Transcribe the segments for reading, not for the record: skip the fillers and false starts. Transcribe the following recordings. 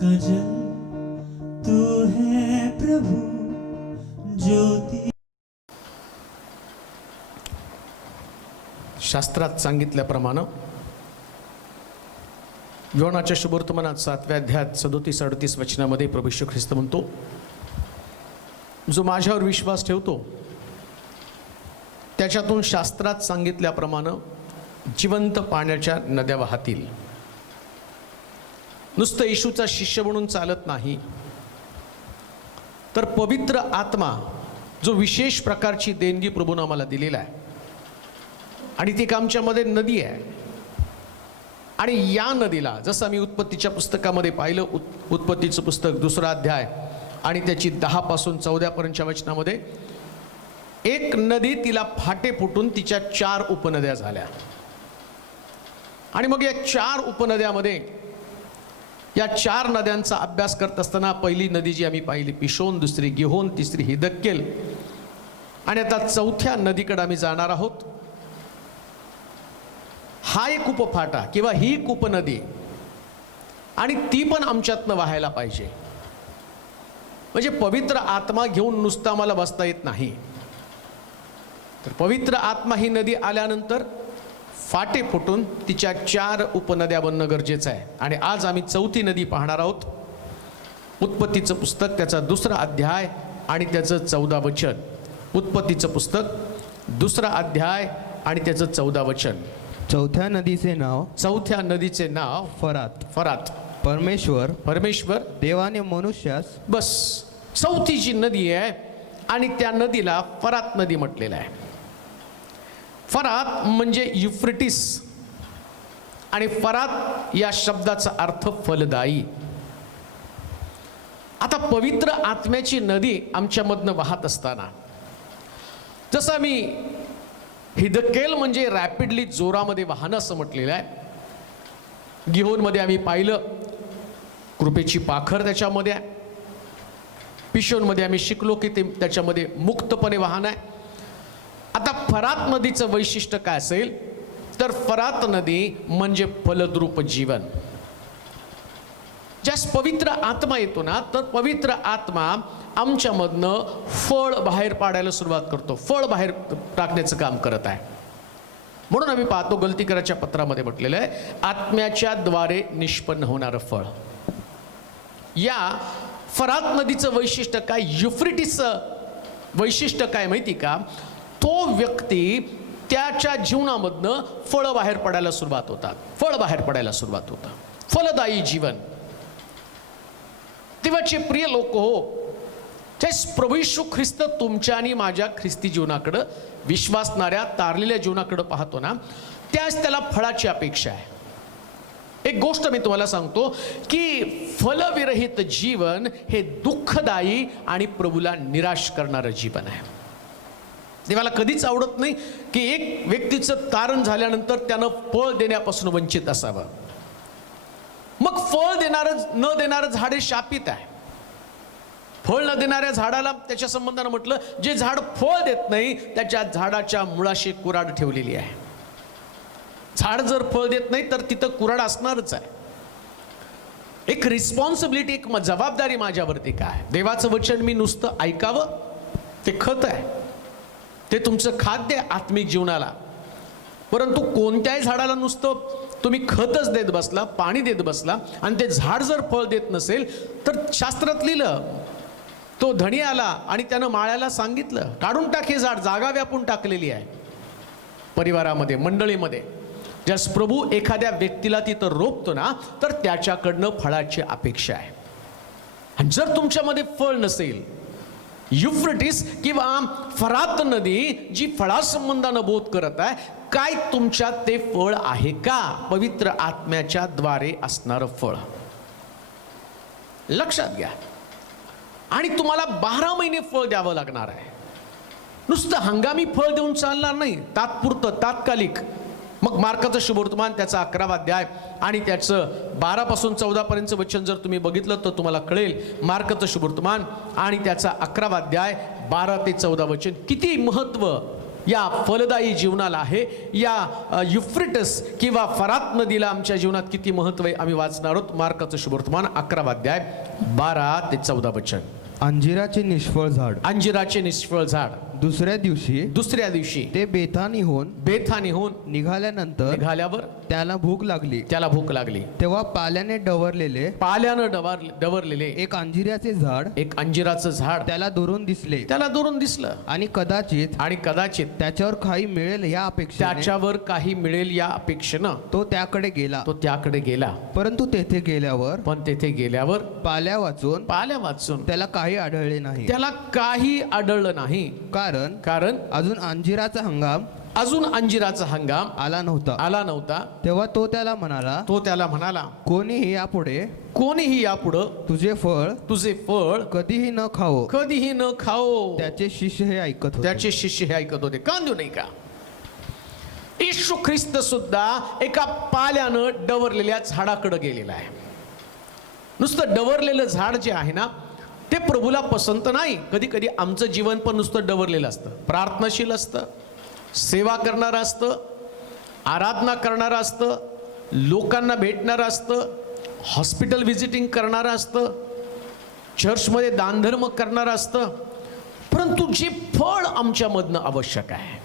का जल तू है प्रभु ज्योति। शास्त्रात सांगितल्याप्रमाणे योहानाच्या शुभवर्तमानात 7व्या अध्यायात 37-38 वचनामध्ये प्रभू येशू ख्रिस्त म्हणतो, जो माझ्यावर विश्वास ठेवतो त्याच्यातून शास्त्रात सांगितल्याप्रमाणे जिवंत पाण्याच्या नद्या वाहतील. नुसतं येशूचा शिष्य म्हणून चालत नाही, तर पवित्र आत्मा जो विशेष प्रकारची देणगी प्रभूने आम्हाला दिलेला आहे आणि ती आमच्यामध्ये नदी आहे. आणि या नदीला जसं आम्ही उत्पत्तीच्या पुस्तकामध्ये पाहिलं, उत्पत्तीचं पुस्तक 2रा अध्याय आणि त्याची 10 पासून 14 पर्यंतच्या वचनामध्ये एक नदी तिला फाटे फुटून तिच्या 4 उपनद्या झाल्या. आणि मग या 4 उपनद्यामध्ये या 4 नद्यांचा अभ्यास करत असताना पहिली नदी जी आम्ही पाहिली पिशोन, दुसरी गिहोन, तिसरी हिदक्केल आणि आता 4थ्या नदीकडे आम्ही जाणार आहोत. हा एक उपफाटा किंवा ही एक उपनदी आणि ती पण आमच्यातनं वाहायला पाहिजे. म्हणजे पवित्र आत्मा घेऊन नुसतं आम्हाला बसता येत नाही, तर पवित्र आत्मा ही नदी आल्यानंतर फाटे फुटून तिच्या 4 उपनद्या बनणं गरजेचं आहे. आणि आज आम्ही 4थी नदी पाहणार आहोत. उत्पत्तीचं पुस्तक त्याचा 2रा अध्याय आणि त्याचं 14 वचन. उत्पत्तीचं पुस्तक 2रा अध्याय आणि त्याचं 14 वचन. चौथ्या नदीचे नाव फरात. फरात परमेश्वर देवाने मनुष्यास. बस 4थी जी नदी आहे आणि त्या नदीला फरात नदी म्हटलेलं आहे. फरात म्हणजे युफ्रेटिस आणि फरात या शब्दाचा अर्थ फलदायी. आता पवित्र आत्म्याची नदी आमच्यामधनं वाहत असताना जसं आम्ही हिदक्केल म्हणजे रॅपिडली जोरामध्ये वाहनं असं म्हटलेलं आहे. गिहोनमध्ये आम्ही पाहिलं कृपेची पाखर त्याच्यामध्ये आहे. पिशोनमध्ये आम्ही शिकलो की ते त्याच्यामध्ये मुक्तपणे वाहन आहे. आता फरात नदीचं वैशिष्ट्य काय असेल, तर फरात नदी म्हणजे फलद्रूप जीवन. ज्यास पवित्र आत्मा येतो ना, तर पवित्र आत्मा आमच्यामधनं फळ बाहेर पाडायला सुरुवात करतो, फळ बाहेर टाकण्याचं काम करत आहे. म्हणून आम्ही पाहतो गलतीकराच्या पत्रामध्ये म्हटलेलं आहे, आत्म्याच्या द्वारे निष्पन्न होणारं फळ. या फरात नदीचं वैशिष्ट्य काय, युफ्रेटिसचं वैशिष्ट्य काय माहिती का, तो व्यक्ती त्याच्या जीवनामधनं फळं बाहेर पडायला सुरुवात होतात, फळ बाहेर पडायला सुरुवात होतं, फलदायी जीवन. देवाचे प्रिय लोक हो, तेच प्रभू येशू ख्रिस्त तुमच्या आणि माझ्या ख्रिस्ती जीवनाकडं, विश्वासणाऱ्या तारलेल्या जीवनाकडं पाहतो ना, त्याच त्याला फळाची अपेक्षा आहे. एक गोष्ट मी तुम्हाला सांगतो की फलविरहित जीवन हे दुःखदायी आणि प्रभूला निराश करणारं जीवन आहे. देवाला कधीच आवडत नाही की एक व्यक्तीचं तारण झाल्यानंतर त्यानं फळ देण्यापासून वंचित असावं. मग फळ न देणारं झाड हे शापित आहे. फळ न देणाऱ्या झाडाला त्याच्या संबंधानं म्हटलं, जे झाड फळ देत नाही त्याच्या झाडाच्या मुळाशी कुऱ्हाड ठेवलेली आहे. झाड जर फळ देत नाही तर तिथं कुऱ्हाड असणारच आहे. एक रिस्पॉन्सिबिलिटी, एक जबाबदारी माझ्यावरती काय, देवाचं वचन मी नुसतं ऐकावं ते खत आहे, ते तुमचं खाद्य आहे आत्मिक जीवनाला. परंतु कोणत्याही झाडाला नुसतं तुम्ही खतच देत बसला, पाणी देत बसला आणि ते झाड जर फळ देत नसेल, तर शास्त्रात लिहिलं, तो धणी आला आणि त्यानं माळ्याला सांगितलं, काढून टाक हे झाड, जागा व्यापून टाकलेली आहे. परिवारामध्ये, मंडळीमध्ये ज्यास प्रभू एखाद्या व्यक्तीला तिथं रोपतो ना, तर त्याच्याकडनं फळाची अपेक्षा आहे. आणि जर तुमच्यामध्ये फळ नसेल, युफ्रेटिस किंवा फरात नदी जी फळासंबंधानं बोध करत आहे, काय तुमच्यात ते फळ आहे का, पवित्र आत्म्याच्या द्वारे असणारं फळ लक्षात घ्या. आणि तुम्हाला 12 महिने फळ द्यावं लागणार आहे. नुसतं हंगामी फळ देऊन चालणार नाही, तात्पुरतं, तात्कालिक. मग मार्काचं शुभवर्तमान त्याचा 11वा अध्याय आणि त्याचं 12 पासून 14 पर्यंतचं वचन जर तुम्ही बघितलं तर तुम्हाला कळेल, मार्काचं शुभवर्तमान आणि त्याचा 11वा अध्याय 12 ते 14 वचन किती महत्त्व या फलदायी जीवनाला आहे, या युफ्रेटस किंवा फरात नदीला आमच्या जीवनात किती महत्व आहे आम्ही वाचणार आहोत. मार्काचं शुभवर्तमान 11 अध्याय 12 ते 14 वचन. अंजिराचे निष्फळ झाड. अंजिराचे निष्फळ झाड. दुसऱ्या दिवशी ते बेथानीहून निघाल्यावर त्याला भूक लागली. तेव्हा पाल्याने डवरलेले एक अंजिराचं झाड त्याला दुरून दिसलं. आणि कदाचित त्याच्यावर काही मिळेल या अपेक्षेनं तो त्याकडे गेला. परंतु तेथे गेल्यावर पाल्या वाचून त्याला काही आढळले नाही. कारण अजून अंजिराचा हंगाम आला नव्हता. तेव्हा तो त्याला म्हणाला कोणीही यापुढे तुझे फळ कधीही न खाओ. त्याचे शिष्य हे ऐकत होते. कान देऊ नाही का? येशू ख्रिस्त सुद्धा एका पाल्यानं डवरलेल्या झाडाकडे गेलेला आहे. नुसतं डवरलेलं झाड जे आहे ना ते प्रभूला पसंत नाही. कधी कधी आमचं जीवन पण नुसतं डवरलेलं असतं. प्रार्थनाशील असतं, सेवा करणारं असतं, आराधना करणारं असतं, लोकांना भेटणारं असतं, हॉस्पिटल व्हिजिटिंग करणारं असतं, चर्चमध्ये दानधर्म करणारं असतं. परंतु जे फळ आमच्यामधनं आवश्यक आहे,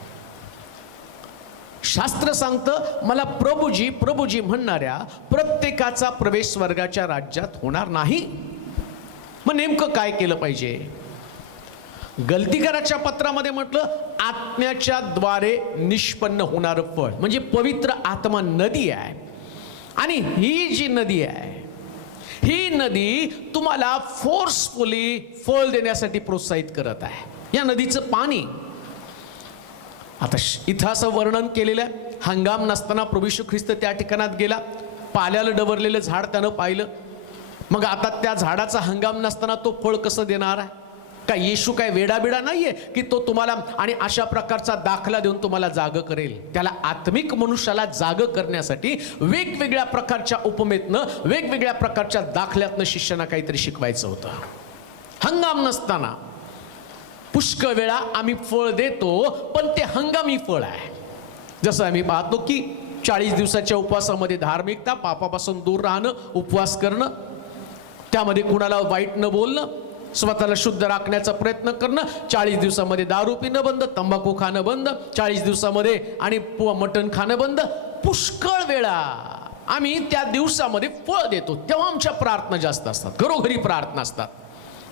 शास्त्र सांगतं मला प्रभुजी म्हणणाऱ्या प्रत्येकाचा प्रवेश स्वर्गाच्या राज्यात होणार नाही. मग नेमकं काय केलं पाहिजे? गलतीकाराच्या पत्रामध्ये म्हटलं आत्म्याच्या द्वारे निष्पन्न होणारं फळ म्हणजे पवित्र आत्मा नदी आहे. आणि ही जी नदी आहे ही नदी तुम्हाला फोर्सफुली फळ देण्यासाठी प्रोत्साहित करत आहे. या नदीचं पाणी आता इथं असं वर्णन केलेलं आहे. हंगाम नसताना प्रभू येशू ख्रिस्त त्या ठिकाणात गेला. पाल्याला डवरलेलं झाड त्यानं पाहिलं. मग आता त्या झाडाचा हंगाम नसताना तो फळ कसं देणार आहे? का येशू काय वेडाबिडा नाहीये की तो तुम्हाला आणि अशा प्रकारचा दाखला देऊन तुम्हाला जाग करेल? त्याला आत्मिक मनुष्याला जाग करण्यासाठी वेगवेगळ्या प्रकारच्या उपमेतनं, वेगवेगळ्या प्रकारच्या दाखल्यातनं शिष्यांना काहीतरी शिकवायचं होतं. हंगाम नसताना पुष्कळ वेळा आम्ही फळ देतो, पण ते हंगामी फळ आहे. जसं आम्ही पाहतो की 40 दिवसाच्या उपवासामध्ये धार्मिकता, पापापासून दूर राहणं, उपवास करणं, त्यामध्ये कुणाला वाईट न बोलणं, स्वतःला शुद्ध राखण्याचा प्रयत्न करणं, 40 दिवसामध्ये दारू पिणं बंद, तंबाखू खाणं बंद, 40 दिवसामध्ये आणि मटण खाणं बंद. पुष्कळ वेळा आम्ही त्या दिवसामध्ये फळ देतो. तेव्हा आमच्या प्रार्थना जास्त असतात, घरोघरी प्रार्थना असतात.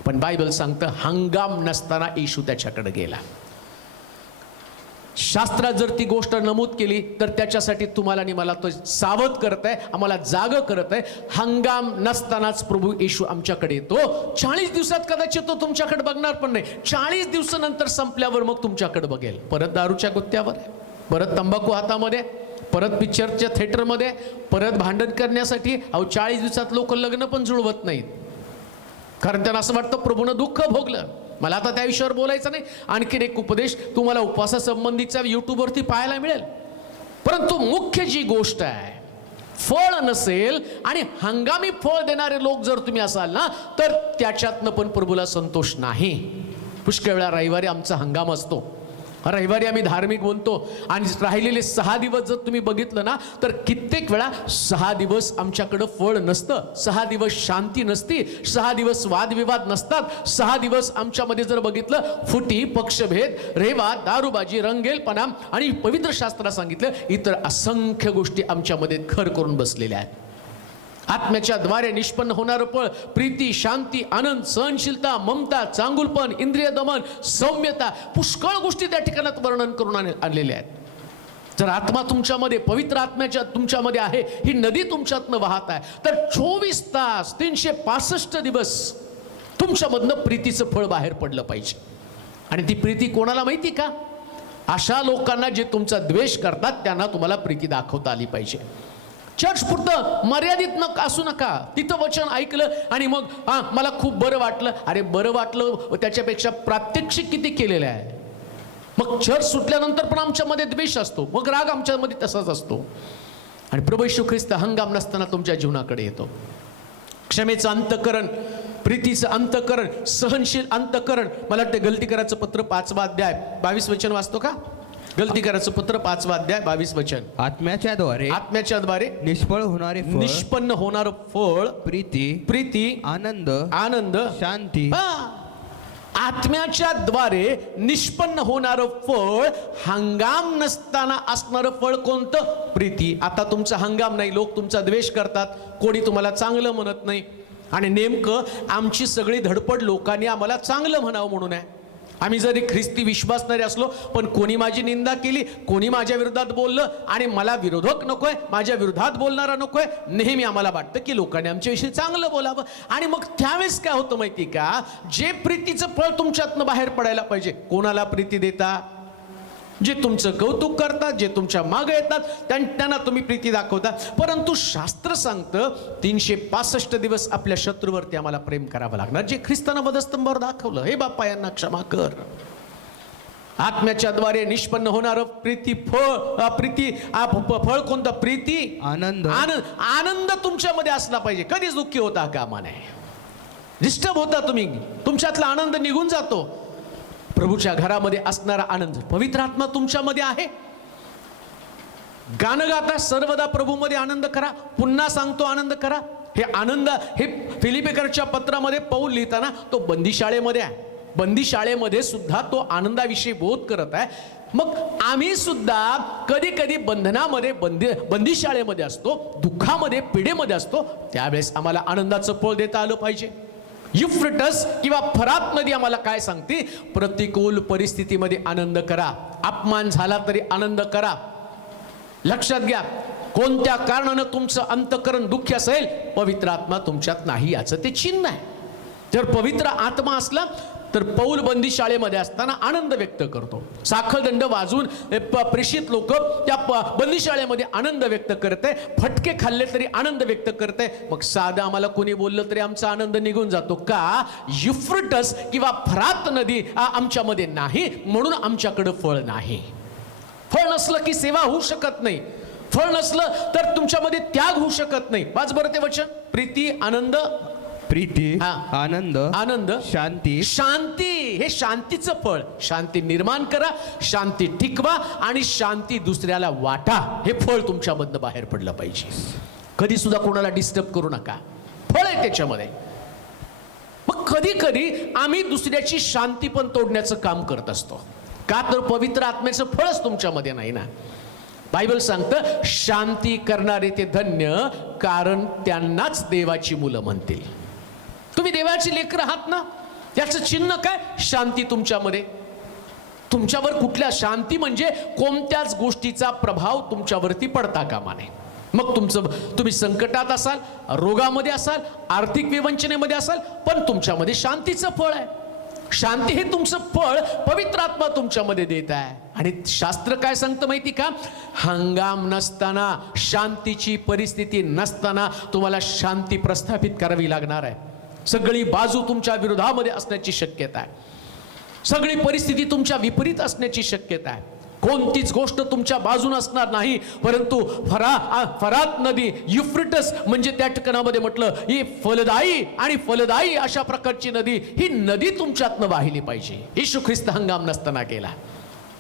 पण बायबल सांगतं हंगाम नसताना येशू त्याच्याकडे गेला. शास्त्रात जर ती गोष्ट नमूद केली तर त्याच्यासाठी तुम्हाला आणि मला तो सावध करत आहे, आम्हाला जाग करत आहे. हंगाम नसतानाच प्रभू येशू आमच्याकडे येतो. 40 दिवसात कदाचित तो तुमच्याकडे बघणार पण नाही. 40 दिवसानंतर संपल्यावर मग तुमच्याकडे बघेल. परत दारूच्या गुत्त्यावर, परत तंबाखू हातामध्ये, परत पिक्चरच्या थिएटरमध्ये, परत भांडण करण्यासाठी. 40 दिवसात लोक लग्न पण जुळवत नाहीत, कारण त्यांना असं वाटतं प्रभूनं दुःख भोगलं. मला आता त्या विषयावर बोलायचं नाही. आणखीन एक उपदेश तुम्हाला उपवासासंबंधीचा यूट्यूबवरती पाहायला मिळेल. परंतु मुख्य जी गोष्ट आहे, फळ नसेल आणि हंगामी फळ देणारे लोक जर तुम्ही असाल ना तर त्याच्यातनं पण प्रभूला संतोष नाही. पुष्कळ वेळा रविवारी आमचा हंगाम असतो. रविवारी आम्ही धार्मिक बनतो आणि राहिलेले 6 दिवस जर तुम्ही बघितलं ना तर कित्येक वेळा 6 दिवस आमच्याकडं फळ नसतं, 6 दिवस शांती नसती, 6 दिवस वादविवाद नसतात, 6 दिवस आमच्यामध्ये जर बघितलं फुटी, पक्षभेद, रेवा, दारूबाजी, रंगेलपणा आणि पवित्र शास्त्रात सांगितलं इतर असंख्य गोष्टी आमच्यामध्ये खर करून बसलेल्या आहेत. आत्म्याच्या द्वारे निष्पन्न होणारं फळ प्रीती, शांती, आनंद, सहनशीलता, ममता, चांगुलपण, इंद्रिय दमन, सौम्यता, पुष्कळ गोष्टी त्या ठिकाणात वर्णन करून आणलेल्या आहेत. जर आत्मा तुमच्यामध्ये, पवित्र आत्म्याच्या तुमच्यामध्ये आहे, ही नदी तुमच्यातनं वाहत आहे, तर 24 तास 365 दिवस तुमच्यामधनं प्रीतीचं फळ बाहेर पडलं पाहिजे. आणि ती प्रीती कोणाला माहिती का? अशा लोकांना जे तुमचा द्वेष करतात त्यांना तुम्हाला प्रीती दाखवता आली पाहिजे. चर्च पुरतं मर्यादित न असू नका. तिथं वचन ऐकलं आणि मग मला खूप बरं वाटलं. अरे बरं वाटलं त्याच्यापेक्षा प्रात्यक्षिक किती केलेलं आहे. मग चर्च सुटल्यानंतर पण आमच्यामध्ये द्वेष असतो, मग राग आमच्यामध्ये तसाच असतो. आणि प्रभू येशू ख्रिस्त हंगाम नसताना तुमच्या जीवनाकडे येतो. क्षमेचं अंतःकरण, प्रीतीचं अंतःकरण, सहनशील अंतःकरण. मला वाटतं गलतीकाराचं पत्र 5वा अध्याय 22 वचन वाचतो का? गलती करायचं पत्र 5वा अध्याय 22 वचन. आत्म्याच्या द्वारे आत्म्याच्या द्वारे निष्फळ होणारे फळ निष्पन्न होणार फळ प्रीती, प्रीती, आनंद, आनंद, शांती, आत्म्याच्या द्वारे निष्पन्न होणारं फळ, हंगाम नसताना असणारं फळ कोणतं? प्रीती. आता तुमचा हंगाम नाही, लोक तुमचा द्वेष करतात, कोणी तुम्हाला चांगलं म्हणत नाही, आणि नेमकं आमची सगळी धडपड लोकांनी आम्हाला चांगलं म्हणावं म्हणून आहे. आम्ही जरी ख्रिस्ती विश्वासणारे असलो, पण कोणी माझी निंदा केली, कोणी माझ्या विरोधात बोललं, आणि मला विरोधक नकोय, माझ्या विरोधात बोलणारा नकोय, नेहमी आम्हाला वाटतं की लोकांनी आमच्याविषयी चांगलं बोलावं. आणि मग त्यावेळेस काय होतं माहिती का, जे प्रीतीचं फळ तुमच्यातनं बाहेर पडायला पाहिजे, कोणाला प्रीती देता? जे तुमचं कौतुक करतात, जे तुमच्या मागे येतात, त्यांना तुम्ही प्रीती दाखवता. परंतु शास्त्र सांगतं 365 दिवस आपल्या शत्रूवरती आम्हाला प्रेम करावं लागणार, जे ख्रिस्तानं वधस्तंभावर दाखवलं. हे बाप्पा, यांना क्षमा कर. आत्म्याच्या द्वारे निष्पन्न होणारं प्रीती फळ, फळ कोणतं? प्रीती, आनंद, आनंद तुमच्यामध्ये असला पाहिजे. कधीच दुःखी होता कामा नये. डिस्टर्ब होता तुम्ही, तुमच्यातला आनंद निघून जातो. प्रभूच्या घरामध्ये असणारा आनंद, पवित्र आत्मा तुमच्यामध्ये आहे. गाणं गाता सर्वदा प्रभूमध्ये आनंद करा. पुन्हा सांगतो, आनंद करा. हे आनंद, हे फिलिपिकरच्या पत्रामध्ये पौल लिहिताना तो बंदीशाळेमध्ये आहे. बंदीशाळेमध्ये सुद्धा तो आनंदाविषयी बोध करत आहे. मग आम्ही सुद्धा कधी कधी बंधनामध्ये, बंदीशाळेमध्ये असतो, दुःखामध्ये, पीडेमध्ये असतो, त्यावेळेस आम्हाला आनंदाचं फळ देता आलं पाहिजे. युफ्रेटस किंवा फरात नदी आम्हाला काय सांगते? प्रतिकूल परिस्थितीमध्ये आनंद करा. अपमान झाला तरी आनंद करा. लक्षात घ्या, कोणत्या कारणानं तुमचं अंतःकरण दुःखी असेल, पवित्र आत्मा तुमच्यात नाही याचं ते चिन्ह आहे. जर पवित्र आत्मा असला तर पौल बंदी शाळेमध्ये असताना आनंद व्यक्त करतो. साखळदंड वाजून प्रेषित लोक त्या बंदीशाळेमध्ये आनंद व्यक्त करते. फटके खाल्ले तरी आनंद व्यक्त करते. मग साधं आम्हाला कोणी बोललं तरी आमचा आनंद निघून जातो. का? युफ्रेटस किंवा फरात नदी आमच्यामध्ये नाही, म्हणून आमच्याकडे फळ नाही. फळ नसलं की सेवा होऊ शकत नाही. फळ नसलं तर तुमच्यामध्ये त्याग होऊ शकत नाही. वाच बरं ते वचन. प्रीती, आनंद, प्रीती, आनंद, आनंद, शांती, शांती. हे शांतीचं फळ. शांती निर्माण करा, शांती टिकवा, आणि शांती दुसऱ्याला वाटा. हे फळ तुमच्यामधनं बाहेर पडलं पाहिजे. कधी सुद्धा कोणाला डिस्टर्ब करू नका. फळ आहे त्याच्यामध्ये. मग कधी कधी आम्ही दुसऱ्याची शांती पण तोडण्याचं काम करत असतो. का? तर पवित्र आत्म्याचं फळच तुमच्यामध्ये नाही ना. बायबल सांगतं, शांती करणारे ते धन्य, कारण त्यांनाच देवाची मुलं म्हणतील. तुम्ही देवाची लेकरं आहात ना, याचं चिन्ह काय? शांती तुमच्यामध्ये. तुमच्यावर कुठल्या, शांती म्हणजे कोणत्याच गोष्टीचा प्रभाव तुमच्यावरती पडता कामा नये. मग तुम्ही संकटात असाल, रोगामध्ये असाल, आर्थिक विवंचनेमध्ये असाल, पण तुमच्यामध्ये शांतीचं फळ आहे. शांती हे तुमचं फळ पवित्र आत्मा तुमच्यामध्ये देत आहे. आणि शास्त्र काय सांगतं माहिती का? हंगाम नसताना, शांतीची परिस्थिती नसताना तुम्हाला शांती प्रस्थापित करावी लागणार आहे. सगळी बाजू तुमच्या विरोधामध्ये असण्याची शक्यता आहे. सगळी परिस्थिती तुमच्या विपरीत असण्याची शक्यता आहे. कोणतीच गोष्ट तुमच्या बाजून असणार नाही. परंतु फरात नदी, युफ्रेटस म्हणजे त्या ठिकाणामध्ये म्हटलं, ही फलदायी आणि फलदायी अशा प्रकारची नदी, ही नदी तुमच्यातनं वाहिली पाहिजे. येशू ख्रिस्त हंगाम नसताना गेला.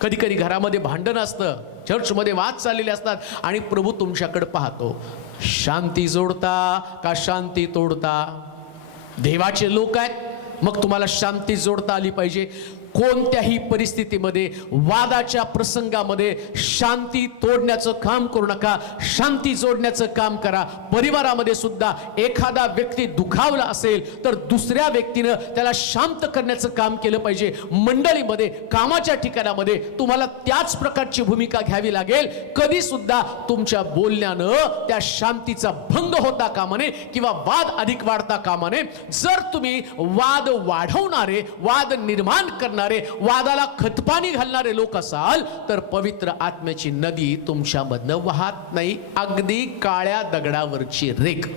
कधी कधी घरामध्ये भांडण असतं, चर्चमध्ये वाद चाललेले असतात, आणि प्रभू तुमच्याकडे पाहतो. शांती जोडता का शांती तोडता? देवाचे लोक आहेत, मग तुम्हाला शांती जोडता आली पाहिजे. कोणत्याही परिस्थितीमध्ये, वादाच्या प्रसंगामध्ये शांती तोडण्याचं काम करू नका, शांती जोडण्याचं काम करा. परिवारामध्ये सुद्धा एखादा व्यक्ती दुखावला असेल तर दुसऱ्या व्यक्तीनं त्याला शांत करण्याचं काम केलं पाहिजे. मंडळीमध्ये, कामाच्या ठिकाणामध्ये तुम्हाला त्याच प्रकारची भूमिका घ्यावी लागेल. कधी सुद्धा तुमच्या बोलण्यानं त्या शांतीचा भंग होता कामा नये किंवा वाद अधिक वाढता कामा नये. जर तुम्ही वाद वाढवणारे, वाद निर्माण करणारे, वादाला खतपाणी घालणारे लोक असाल तर पवित्र आत्म्याची नदी तुमच्यामधनं वाहत नाही. अगदी काळ्या दगडावरची रेख.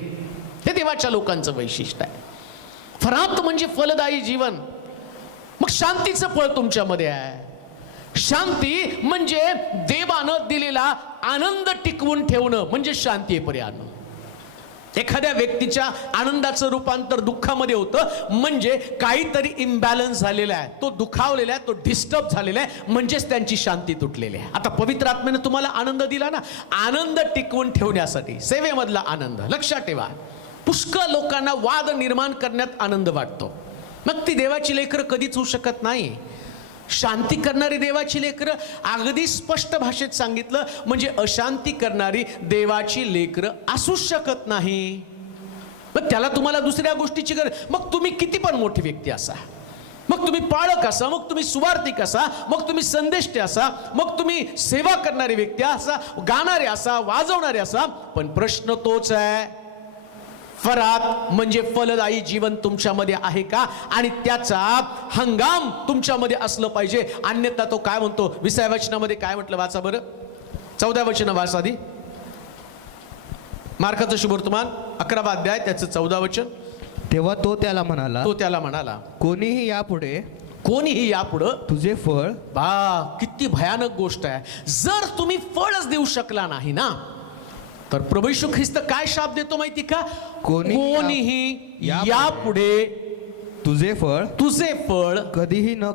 हे देवाच्या लोकांचं वैशिष्ट्य आहे. फरात म्हणजे फलदायी जीवन. मग शांतीचं फळ तुमच्यामध्ये आहे. शांती म्हणजे देवानं दिलेला आनंद टिकवून ठेवणं, म्हणजे शांती आहे. पर्याय एखाद्या व्यक्तीच्या आनंदाचं रूपांतर दुःखामध्ये होतं म्हणजे काहीतरी इम्बॅलन्स झालेला आहे, तो दुखावलेला आहे, तो डिस्टर्ब झालेला आहे, म्हणजेच त्यांची शांती तुटलेली आहे. आता पवित्र आत्म्याने तुम्हाला आनंद दिला ना, आनंद टिकवून ठेवण्यासाठी सेवेमधला आनंद लक्षात ठेवा. पुष्कळ लोकांना वाद निर्माण करण्यात आनंद वाटतो, मग ती देवाची लेकरं कधीच होऊ शकत नाही. शांती करणारी देवाची लेकरं, अगदी स्पष्ट भाषेत सांगितलं म्हणजे अशांती करणारी देवाची लेकरं असूच शकत नाही. मग त्याला तुम्हाला दुसऱ्या गोष्टीची गरज, मग तुम्ही किती पण मोठी व्यक्ती असा, मग तुम्ही पाळक असा, मग तुम्ही सुवार्थिक असा, मग तुम्ही संदेष्टे असा, मग तुम्ही सेवा करणारी व्यक्ती असा, गाणारे असा, वाजवणारे असा, पण प्रश्न तोच आहे, फरात म्हणजे फलदायी जीवन तुमच्यामध्ये आहे का, आणि त्याचा हंगाम तुमच्यामध्ये असलं पाहिजे. अन्यथा तो काय म्हणतो 20व्या वचनामध्ये, काय म्हटलं वाचा बरं, 14व्या वचन वाचा आधी. मार्काचं शुभवर्तमान 11वा अध्याय त्याचं 14 वचन. तेव्हा तो त्याला म्हणाला, कोणीही यापुढं तुझे फळ. बा, किती भयानक गोष्ट आहे. जर तुम्ही फळच देऊ शकला नाही ना, तर प्रभू येशू ख्रिस्त काय शाप देतो माहिती का, कोणीही यापुढे तुझे फळ कधीही न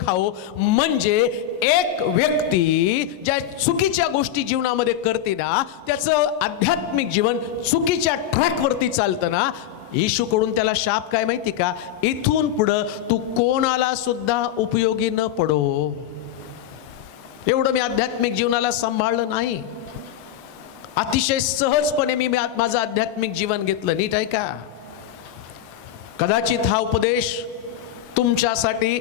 खाओ. म्हणजे एक व्यक्ती ज्या चुकीच्या गोष्टी जीवनामध्ये करते ना, त्याचं आध्यात्मिक जीवन चुकीच्या ट्रॅकवरती चालतं ना, येशूकडून त्याला शाप काय माहिती का, इथून पुढं तू कोणाला सुद्धा उपयोगी न पडो. एवढं मी आध्यात्मिक जीवनाला सांभाळलं नाही, अतिशय सहजपणे मी माझं आध्यात्मिक जीवन घेतलं. नीट आहे का? कदाचित हा उपदेश तुमच्यासाठी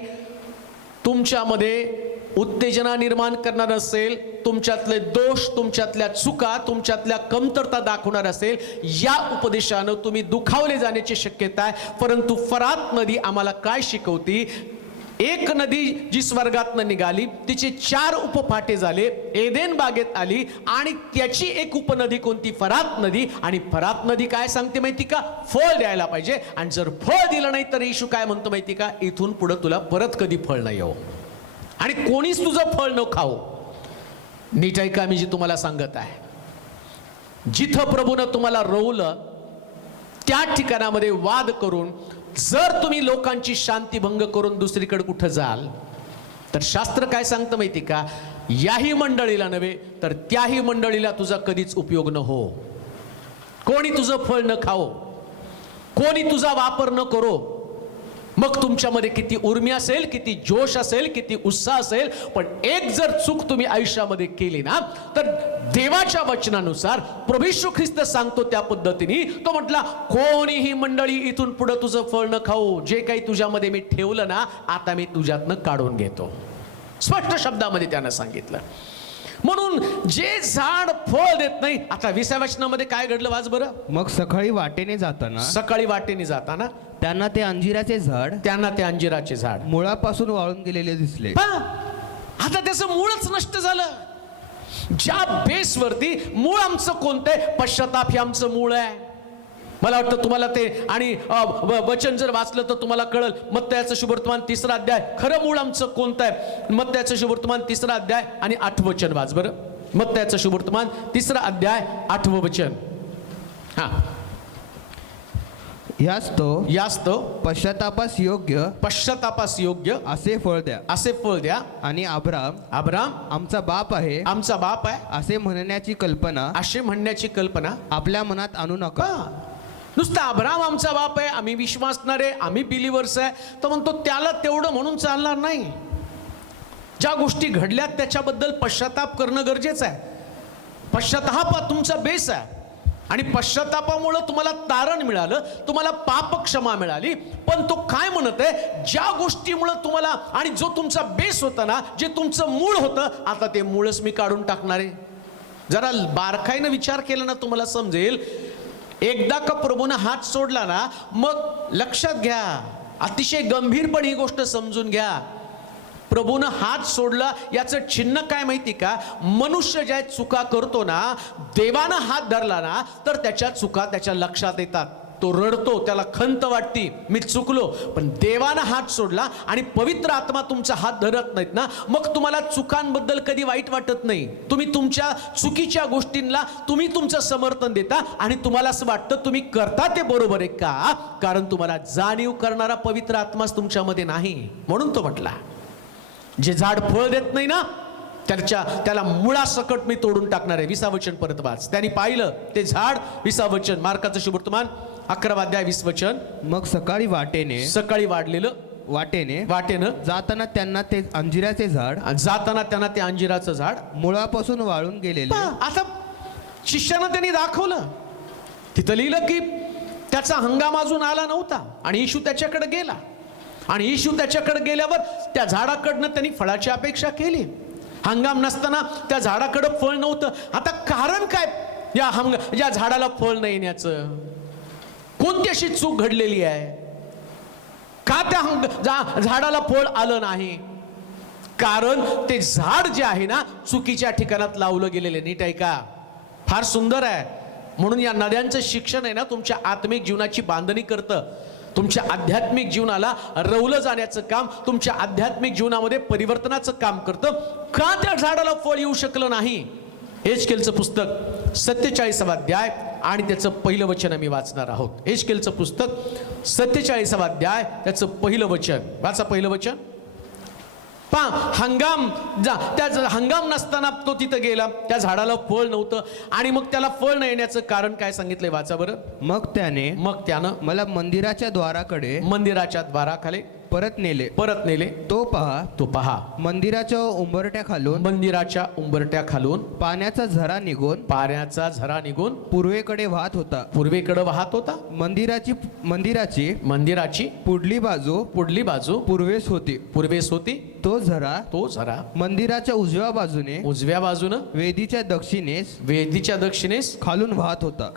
तुमच्यामध्ये उत्तेजना निर्माण करणार असेल, तुमच्यातले दोष, तुमच्यातल्या चुका, तुमच्यातल्या कमतरता दाखवणार असेल. या उपदेशानं तुम्ही दुखावले जाण्याची शक्यता आहे. परंतु फरात नदी आम्हाला काय शिकवती, एक नदी जी स्वर्गातनं निघाली, तिचे 4 उपफाटे झाले, एदेन बागेत आली, आणि त्याची एक उपनदी कोणती, फरात नदी. आणि फरात नदी काय सांगते माहिती का, फळ द्यायला पाहिजे. आणि जर फळ दिलं नाही तर येशू काय म्हणतो माहिती का, इथून पुढे तुला परत कधी फळ नाही येऊ, आणि कोणीच तुझं फळ न खाऊ. नीट आहे का मी जे तुम्हाला सांगत आहे, जिथं प्रभूनं तुम्हाला रोवलं त्या ठिकाणामध्ये वाद करून जर तुम्ही लोकांची शांती भंग करून दुसरीकडे कुठं जाल, तर शास्त्र काय सांगतं माहिती का, याही मंडळीला नव्हे तर त्याही मंडळीला तुझा कधीच उपयोग न हो. कोणी तुझं फळ न खाओ, कोणी तुझा वापर न करो. मग तुमच्यामध्ये किती उर्मी असेल, किती जोश असेल, किती उत्साह असेल, पण एक जर चूक तुम्ही आयुष्यामध्ये केली ना, तर देवाच्या वचनानुसार प्रभू येशू ख्रिस्त सांगतो त्या पद्धतीने, तो म्हटला कोणीही मंडळी इथून पुढे तुझं फळ न खाऊ. जे काही तुझ्यामध्ये मी ठेवलं ना, आता मी तुझ्यातनं काढून घेतो. स्पष्ट शब्दामध्ये त्यानं सांगितलं. म्हणून जे झाड फळ देत नाही, आता 20व्या वचनामध्ये काय घडलं वाच बरं. मग सकाळी वाटेने जाताना त्यांना ते अंजिराचे झाड मुळापासून वाळून गेलेले दिसले. आता त्याचं मूळच नष्ट झालं. ज्या बेसवरती मूळ आमचं कोणतं आहे, पश्चाताप हे आमचं मूळ आहे. मला वाटतं तुम्हाला ते आणि वचन जर वाचलं तर तुम्हाला कळलं. मत्तयाचं शुभवर्तमान 3रा अध्याय, खरं मूळ आमचं कोणतं आहे. मत्तयाचं शुभवर्तमान 3रा अध्याय आणि 8वं वचन वाच बरं. मत्तयाचं शुभवर्तमान 3रा अध्याय 8वं वचन. हा, यास्तो पश्चातापास योग्य असे फळ द्या आणि अब्राम आमचा बाप आहे असे म्हणण्याची कल्पना आपल्या मनात आणू नका. नुसतं अब्राम आमचा बाप आहे, आम्ही विश्वासणारे, आम्ही बिलीवर्स आहे, तर म्हणतो त्याला तेवढं म्हणून चालणार नाही. ज्या गोष्टी घडल्यात त्याच्याबद्दल पश्चाताप करणं गरजेचं आहे. पश्चाताप हा तुमचा बेस आहे, आणि पश्चातापामुळे तुम्हाला तारण मिळालं, तुम्हाला पाप क्षमा मिळाली. पण तो काय म्हणत आहे, ज्या गोष्टीमुळे तुम्हाला, आणि जो तुमचा बेस होता ना, जे तुमचं मूळ होतं, आता ते मूळच मी काढून टाकणार आहे. जरा बारकाईनं विचार केला ना तुम्हाला समजेल. एकदा का प्रभूनं हात सोडला ना, मग लक्षात घ्या, अतिशय गंभीरपणे ही गोष्ट समजून घ्या. प्रभूनं हात सोडला याचं चिन्ह काय माहिती का, मनुष्य ज्या चुका करतो ना, देवानं हात धरला ना, तर त्याच्या चुका त्याच्या लक्षात येतात. तो रडतो, त्याला खंत वाटती, मी चुकलो. पण देवानं हात सोडला आणि पवित्र आत्मा तुमचा हात धरत नाहीत ना, मग तुम्हाला चुकांबद्दल कधी वाईट वाटत नाही. तुम्ही तुमच्या चुकीच्या गोष्टींना तुम्ही तुमचं समर्थन देता आणि तुम्हाला असं वाटतं तुम्ही करता ते बरोबर आहे का, कारण तुम्हाला जाणीव करणारा पवित्र आत्माच तुमच्यामध्ये नाही. म्हणून तो म्हटला, जे झाड फळ देत नाही ना त्याला मुळासकट मी तोडून टाकणार आहे. 20 वचन परत वाच. त्यांनी पाहिलं ते झाड, 20 वचन, मार्काचं शुभवर्तमान 11 अध्याय 20 वचन. मग सकाळी वाढलेलं वाटेनं जाताना त्यांना ते अंजिराचे झाड मुळापासून वाळून गेलेले. आता शिष्यानं त्यांनी दाखवलं, तिथं लिहिलं की त्याचा हंगाम अजून आला नव्हता आणि येशू त्याच्याकडे गेला आणि येशू त्याच्याकडे गेल्यावर त्या झाडाकडनं त्यांनी फळाची अपेक्षा केली. हंगाम नसताना त्या झाडाकडं फळ नव्हतं. आता कारण काय या झाडाला फळ नाही येण्याचं? कोणती अशी चूक घडलेली आहे का त्या झाडाला फळ आलं नाही? कारण ते झाड जे आहे ना चुकीच्या ठिकाणात लावलं गेलेले. नीट आहे का? फार सुंदर आहे. म्हणून या नद्यांचं शिक्षण आहे ना तुमच्या आत्मिक जीवनाची बांधणी करतं, तुमच्या आध्यात्मिक जीवनाला रवलं जाण्याचं काम, तुमच्या आध्यात्मिक जीवनामध्ये परिवर्तनाचं काम करतं. का त्या झाडाला फळ येऊ शकलं नाही? एजकेलचं पुस्तक 47 अध्याय आणि त्याचं पहिलं वचन आम्ही वाचणार आहोत. एजकेलचं पुस्तक 47 अध्याय त्याचं पहिलं वचन वाचा. पहिलं वचन त्या हंगाम नसताना तो तिथं गेला, त्या झाडाला फळ नव्हतं आणि मग त्याला फळ न येण्याचं कारण काय सांगितलंय वाचा बरं. मग त्यानं मला मंदिराच्या द्वाराखाली परत नेले. तो पहा मंदिराच्या उंबरट्याखालून पाण्याचा झरा निघून पूर्वेकडे वाहत होता. मंदिराची पुढली बाजू पूर्वेस होती. तो झरा मंदिराच्या उजव्या बाजूने वेदीच्या दक्षिणेस खालून वाहत होता.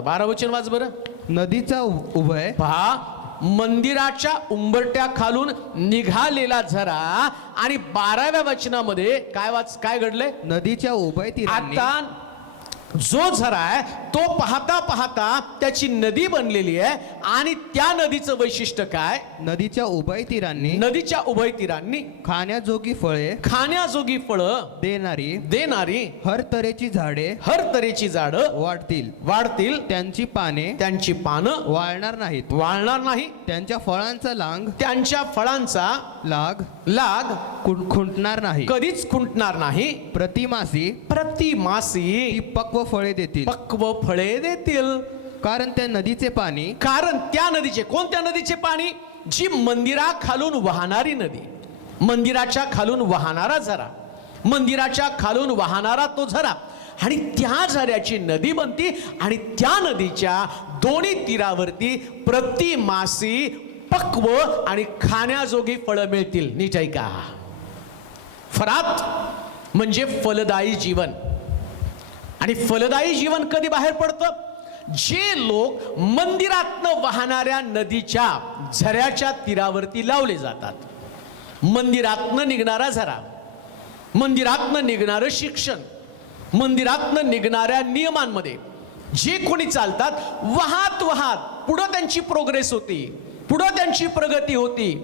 12 वचन वाच बरं. नदीचा उभय पहा, मंदिराच्या उंबरट्या खालून निघालेला झरा. आणि 12व्या वचनामध्ये काय घडलंय? नदीच्या उभय तीरांनी. आता जो झरा आहे तो पाहता पाहता त्याची नदी बनलेली आहे. आणि त्या नदीचं वैशिष्ट्य काय? नदीच्या उभय तीरांनी खाण्याजोगी फळं देणारी हर तऱ्हेची झाडे वाढतील. त्यांची पानं वाळणार नाही. त्यांच्या फळांचा लाग खुंटणार नाही. कधीच खुंटणार नाही. प्रतिमासी ती पक्व फळे देतील. कारण त्या नदीचे पाणी कोणत्या नदीचे पाणी? जी मंदिराखालून वाहणारी नदी, मंदिराच्या खालून वाहणारा झरा, मंदिराच्या खालून वाहणारा तो झरा. आणि त्या झऱ्याची नदी बनती आणि त्या नदीच्या दोन्ही तीरावरती प्रतिमासी पक्व आणि खाण्याजोगी फळं मिळतील. नीट आहे का? फरात म्हणजे फलदायी जीवन. आणि फलदायी जीवन कधी बाहेर पडतं? जे लोक मंदिरातनं वाहणाऱ्या नदीच्या झऱ्याच्या तीरावरती लावले जातात. मंदिरातनं निघणारा झरा, मंदिरातनं निघणारं शिक्षण, मंदिरातनं निघणाऱ्या नियमांमध्ये जे कोणी चालतात, वाहत पुढं त्यांची प्रोग्रेस होती, पुढं त्यांची प्रगती होती.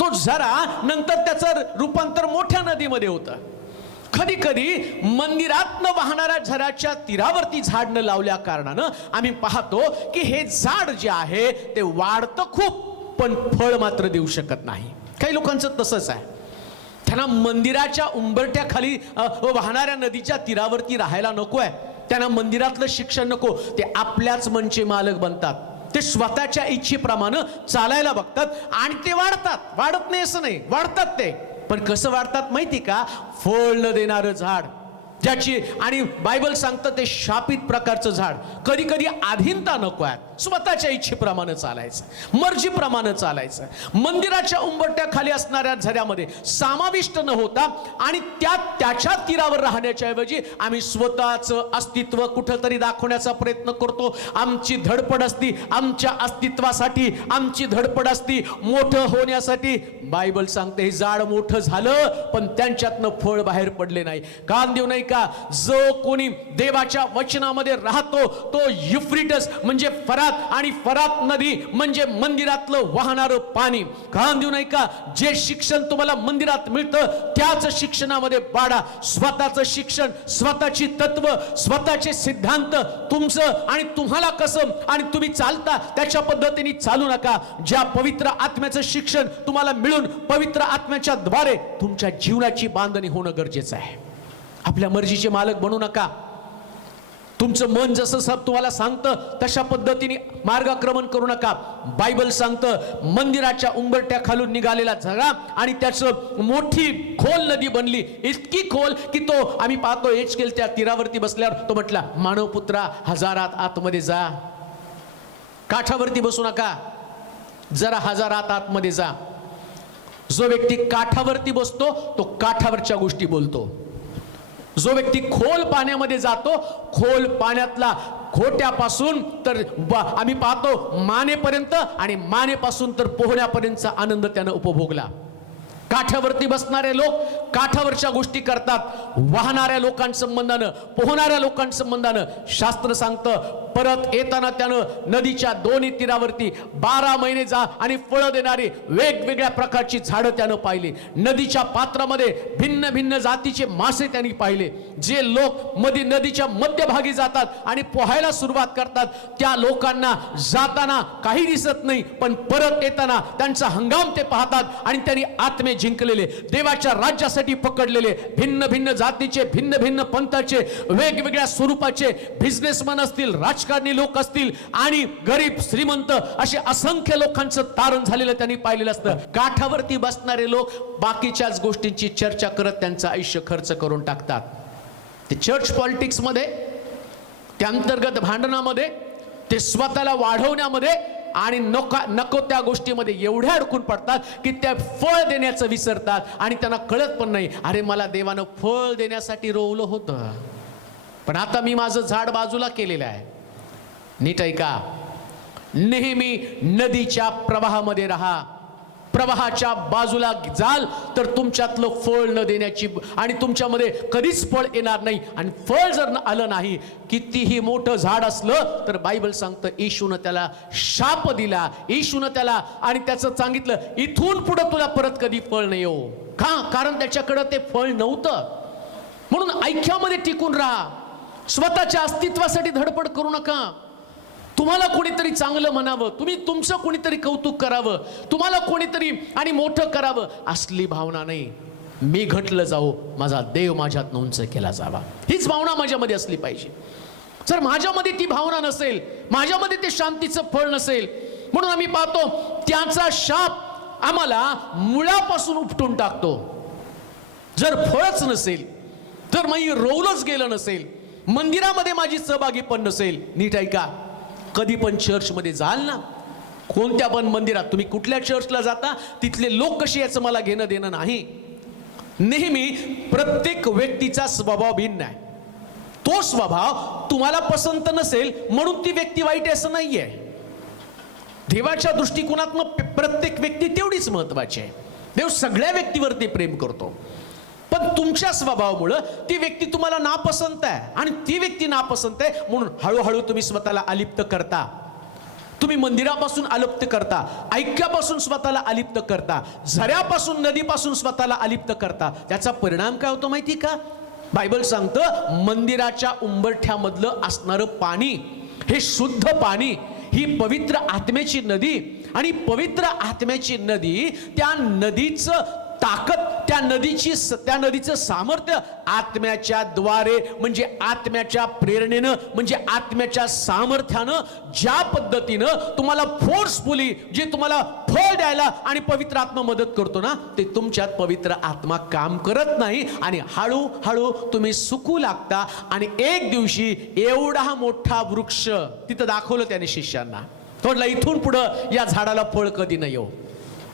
तो झरा नंतर त्याचं रूपांतर मोठ्या नदीमध्ये होतं. कधी कधी मंदिरातनं वाहणाऱ्या झऱ्याच्या तीरावरती झाड न लावल्या कारणानं आम्ही पाहतो की हे झाड जे आहे ते वाढतं खूप, पण फळ मात्र देऊ शकत नाही. काही लोकांचं तसंच आहे. त्यांना मंदिराच्या उंबरट्याखाली वाहणाऱ्या नदीच्या तीरावरती राहायला नको आहे. त्यांना मंदिरातलं शिक्षण नको. ते आपल्याच मनचे मालक बनतात. ते स्वतःच्या इच्छेप्रमाणे चालायला बघतात आणि ते वाढत नाही असं नाही, वाढतात ते. पण कसं वाढतात माहिती का? फळ न देणारं झाड ज्याची, आणि बायबल सांगतं ते शापित प्रकारचं झाड. कधी कधी अधीनता नको आहे, स्वतःच्या इच्छेप्रमाणे चालायचं, मर्जीप्रमाणे चालायचं. मंदिराच्या उंबरट्या खाली असणाऱ्या झऱ्यामध्ये समाविष्ट न होता आणि त्याच्या तीरावर राहण्याच्या ऐवजी आम्ही स्वतःचं अस्तित्व कुठंतरी दाखवण्याचा प्रयत्न करतो. आमची धडपड असती, आमच्या अस्तित्वासाठी आमची धडपड असती, मोठं होण्यासाठी. बायबल सांगते हे झाड मोठं झालं पण त्यांच्यातनं फळ बाहेर पडले नाही. कान देऊ नाही का, जो कोणी देवाच्या वचनामध्ये राहतो तो युफ्रेटस म्हणजे फरात, आणि फरात नदी म्हणजे मंदिरातलं वाहणारं पाणी. कान देऊ नये का, जे शिक्षण तुम्हाला मंदिरात मिळतं त्याच शिक्षणामध्ये वाढा. स्वतःचं शिक्षण, स्वतःची तत्व, स्वतःचे सिद्धांत, तुमचं आणि तुम्हाला कसं आणि तुम्ही चालता त्याच्या पद्धतीने चालू नका. ज्या पवित्र आत्म्याचं शिक्षण तुम्हाला मिळून पवित्र आत्म्याच्या द्वारे तुमच्या जीवनाची बांधणी होणं गरजेचं आहे. आपल्या मर्जीचे मालक बनू नका. तुमचं मन जसं सब तुम्हाला सांगतं तशा पद्धतीने मार्गक्रमण करू नका. बायबल सांगतं मंदिराच्या उंबरट्या खालून निघालेला झरा आणि त्याचं मोठी खोल नदी बनली, इतकी खोल की तो आम्ही पाहतो एचकेल त्या तीरावरती बसल्यावर तो म्हटला, मानवपुत्रा हजारात आतमध्ये जा, काठावरती बसू नका, जरा हजारात आतमध्ये जा. जो व्यक्ती काठावरती बसतो तो काठावरच्या गोष्टी बोलतो. जो व्यक्ती खोल पाण्यामध्ये जातो, खोल पाण्यातला खोट्यापासून तर आम्ही पाहतो मानेपर्यंत आणि मानेपासून तर पोहण्यापर्यंतचा आनंद त्यानं उपभोगला. काठावरती बसणारे लोक काठावरच्या गोष्टी करतात. वाहणाऱ्या लोकांसंबंधानं, पोहणाऱ्या लोकांसंबंधानं शास्त्र सांगतं परत येताना त्यानं नदीच्या दोन्ही तीरावरती 12 महिने जा आणि फळं देणारी वेगवेगळ्या प्रकारची झाडं त्यानं पाहिली. नदीच्या पात्रामध्ये भिन्न भिन्न जातीचे मासे त्यांनी पाहिले. जे लोक नदीच्या मध्यभागी जातात आणि पोहायला सुरुवात करतात त्या लोकांना जाताना काही दिसत नाही, पण परत येताना त्यांचा हंगाम ते पाहतात आणि त्यांनी आत्मे जिंकलेले, देवाच्या राज्यासाठी पकडलेले, भिन्न भिन्न जातीचे, भिन्न भिन्न पंथाचे, वेगवेगळ्या स्वरूपाचे बिझनेसमॅन असतील, राजकारणी लोक असतील आणि गरीब श्रीमंत असे असंख्य लोकांचं तारण झालेलं त्यांनी पाहिलेलं असतं. काठावरती बसणारे लोक बाकीच्याच गोष्टींची चर्चा करत त्यांचं आयुष्य खर्च करून टाकतात. ते चर्च पॉलिटिक्स मध्ये, त्या अंतर्गत भांडणामध्ये, ते स्वतःला वाढवण्यामध्ये आणि नको त्या गोष्टीमध्ये एवढे अडकून पडतात की त्या फळ देण्याचं विसरतात आणि त्यांना कळत पण नाही, अरे मला देवानं फळ देण्यासाठी रोवलं होतं, पण आता मी माझं झाड बाजूला केलेलं आहे. नीट ऐका, नेहमी नदीच्या प्रवाहामध्ये राहा. प्रवाहाच्या बाजूला जाल तर तुमच्यातलं फळ न देण्याची आणि तुमच्यामध्ये कधीच फळ येणार नाही. आणि फळ जर आलं नाही, कितीही मोठं झाड असलं तर बायबल सांगतं येशूनं त्याला शाप दिला, येशूनं त्याला आणि त्याचं सांगितलं इथून पुढे तुला परत कधी फळ नाही येऊ. का? कारण त्याच्याकडे ते फळ नव्हतं. म्हणून ऐक्यामध्ये टिकून राहा. स्वतःच्या अस्तित्वासाठी धडपड करू नका. तुम्हाला कोणीतरी चांगलं म्हणावं, तुम्ही तुमचं कोणीतरी कौतुक करावं, तुम्हाला कोणीतरी आणि मोठं करावं, असली भावना नाही. मी घटलं जाऊ, माझा देव माझ्यात उंच केला जावा, हीच भावना माझ्यामध्ये असली पाहिजे. जर माझ्यामध्ये ती भावना नसेल, माझ्यामध्ये ते शांतीचं फळ नसेल, म्हणून आम्ही पाहतो त्याचा शाप आम्हाला मुळापासून उपटून टाकतो. जर फळच नसेल, तर मी रोवलंच गेलं नसेल, मंदिरामध्ये माझी सहभागी पण नसेल. नीट ऐका, कधी पण चर्चमध्ये जाल ना, कोणत्या पण मंदिरात, तुम्ही कुठल्या चर्चला जाता तिथले लोक कसे याचं मला घेणं देणं नाही. नेहमी प्रत्येक व्यक्तीचा स्वभाव भिन्न आहे. तो स्वभाव तुम्हाला पसंत नसेल म्हणून ती व्यक्ती वाईट आहे असं नाहीये. देवाच्या दृष्टिकोनातून प्रत्येक व्यक्ती तेवढीच महत्वाची आहे. देव सगळ्या व्यक्तीवरती प्रेम करतो, पण तुमच्या स्वभावामुळे ती व्यक्ती तुम्हाला नापसंत आहे आणि ती व्यक्ती नापसंत आहे म्हणून हळूहळू तुम्ही स्वतःला अलिप्त करता. तुम्ही मंदिरापासून अलिप्त करता, ऐक्यापासून स्वतःला अलिप्त करता, झऱ्यापासून, नदीपासून स्वतःला अलिप्त करता. त्याचा परिणाम काय होतो माहिती का? बायबल सांगतं मंदिराच्या उंबरठ्यामधलं असणारं पाणी हे शुद्ध पाणी, ही पवित्र आत्म्याची नदी, आणि पवित्र आत्म्याची नदी, त्या नदीचं ताकद, त्या नदीचं सामर्थ्य आत्म्याच्या द्वारे म्हणजे आत्म्याच्या प्रेरणेनं म्हणजे आत्म्याच्या सामर्थ्यानं ज्या पद्धतीनं तुम्हाला फोर्सफुली जे तुम्हाला फळ द्यायला आणि पवित्र आत्मा मदत करतो ना, ते तुमच्यात पवित्र आत्मा काम करत नाही आणि हळूहळू तुम्ही सुकू लागता. आणि एक दिवशी एवढा मोठा वृक्ष तिथं दाखवलं त्याने शिष्यांना, थोडला इथून पुढं या झाडाला फळ कधी नाही येऊ.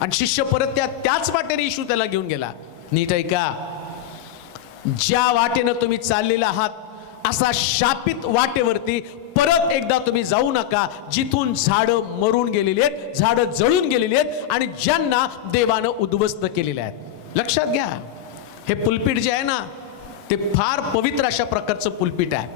आणि शिष्य परत त्याच वाटेने येशू त्याला घेऊन गेला. नीट ऐका, ज्या वाटेनं तुम्ही चाललेला आहात असा शापित वाटेवरती परत एकदा तुम्ही जाऊ नका, जिथून झाडं मरून गेलेली आहेत, झाडं जळून गेलेली आहेत आणि ज्यांना देवानं उद्ध्वस्त केलेले आहेत. लक्षात घ्या, हे पुलपीठ जे आहे ना, ते फार पवित्र अशा प्रकारचं पुलपीठ आहे.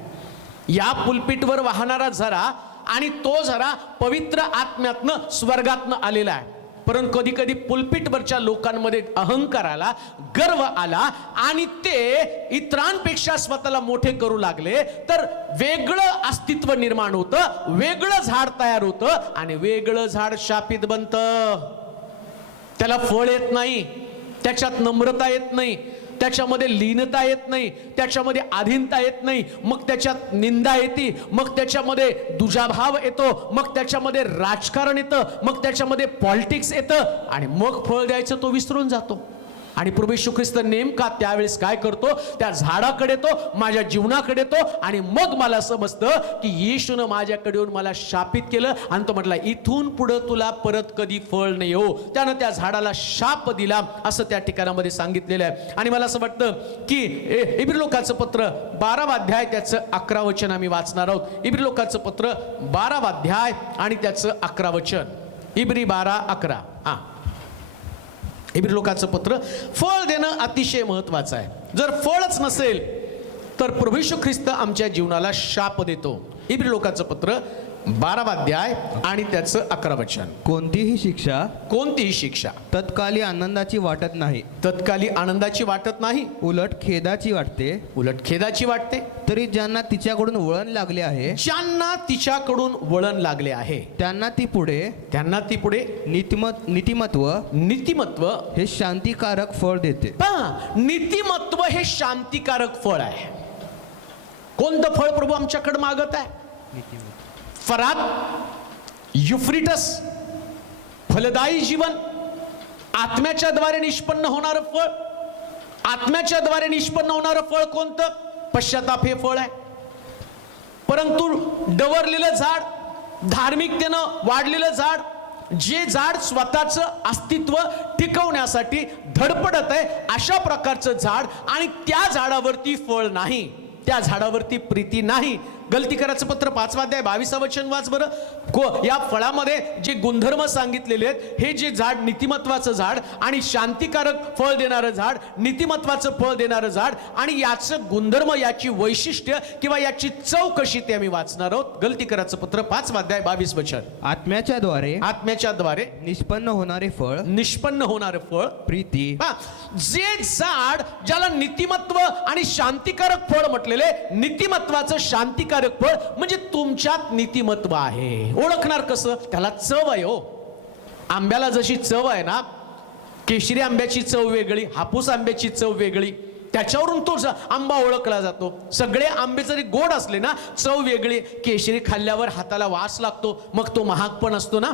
या पुलपीठवर वाहणारा झरा आणि तो झरा पवित्र आत्म्यातनं स्वर्गातनं आलेला आहे. परंतु कधी कधी पुलपीठवरच्या लोकांमध्ये अहंकार आला, गर्व आला आणि ते इतरांपेक्षा स्वतःला मोठे करू लागले, तर वेगळं अस्तित्व निर्माण होतं, वेगळं झाड तयार होतं आणि वेगळं झाड शापित बनतं. त्याला फळ येत नाही, त्याच्यात नम्रता येत नाही, त्याच्यामध्ये लीनता येत नाही, त्याच्यामध्ये अधीनता येत नाही, मग त्याच्यात निंदा येते, मग त्याच्यामध्ये दुजाभाव येतो, मग त्याच्यामध्ये राजकारण येतं, मग त्याच्यामध्ये पॉलिटिक्स येतं आणि मग फळ द्यायचं तो विसरून जातो. आणि प्रभू येशू ख्रिस्त नेमका त्यावेळेस काय करतो, त्या झाडाकडे तो माझ्या जीवनाकडे येतो आणि मग मला समजतं की येशूनं माझ्याकडे येऊन मला शापित केलं आणि तो म्हटला इथून पुढं तुला परत कधी फळ नाही हो. त्यानं त्या झाडाला शाप दिला असं त्या ठिकाणामध्ये सांगितलेलं आहे. आणि मला असं वाटतं की इब्री पत्र 12वा अध्याय त्याचं 11 वचन आम्ही वाचणार आहोत. इब्री पत्र 12वा अध्याय आणि त्याचं 11 वचन. इब्री 12:11. इब्री पत्र. फळ देणं अतिशय महत्वाचं आहे. जर फळच नसेल तर प्रभू येशू ख्रिस्त आमच्या जीवनाला शाप देतो. इब्री पत्र 12वा अध्याय आणि त्याचं 11 वचन. कोणतीही शिक्षा तत्काली आनंदाची वाटत नाही, तत्काली आनंदाची वाटत नाही, उलट खेदाची वाटते. तरी ज्यांना तिच्याकडून वळण लागले आहे, त्यांना ती पुढे नीतिमत्व हे शांतिकारक फळ देते. नीतिमत्व हे शांतिकारक फळ आहे. कोणतं फळ प्रभू आमच्याकडे मागत आहे? फरात, युफ्रिटस, फलदायी जीवन, आत्म्याच्या द्वारे निष्पन्न होणारं फळ. आत्म्याच्या द्वारे निष्पन्न होणारं फळ कोणतं? पश्चाताप हे फळ आहे. परंतु डवरलेलं झाड, धार्मिकतेनं वाढलेलं झाड, जे झाड स्वतःचं अस्तित्व टिकवण्यासाठी धडपडत आहे, अशा प्रकारचं झाड आणि त्या झाडावरती फळ नाही, त्या झाडावरती प्रीती नाही. गलतीकराचं पत्र 5वा अध्याय 22 वचन वाच बरं. या फळामध्ये जे गुणधर्म सांगितलेले आहेत, हे जे झाड नीतिमत्वाचं झाड आणि शांतिकारक फळ देणारं झाड, नीतिमत्वाचं फळ देणारं झाड आणि याचं गुणधर्म, याची वैशिष्ट्य किंवा याची चव कशी ते आम्ही वाचणार आहोत. गलतीकराचं पत्र 5वा अध्याय 22 वचन. आत्म्याच्या द्वारे निष्पन्न होणारे फळ प्रीती. जे झाड ज्याला नीतिमत्व आणि शांतिकारक फळ म्हटलेले, नीतिमत्वाचं शांतिकारक फळ म्हणजे तुमच्यात नीतिमत्व आहे. ओळखणार कसं? त्याला चव आहे हो. आंब्याला जशी चव आहे ना, केशरी आंब्याची चव वेगळी, हापूस आंब्याची चव वेगळी, त्याच्यावरून तो आंबा ओळखला जातो. सगळे आंबे जरी गोड असले ना, चव वेगळी. केशरी खाल्ल्यावर हाताला वास लागतो, मग तो महाग पण असतो ना.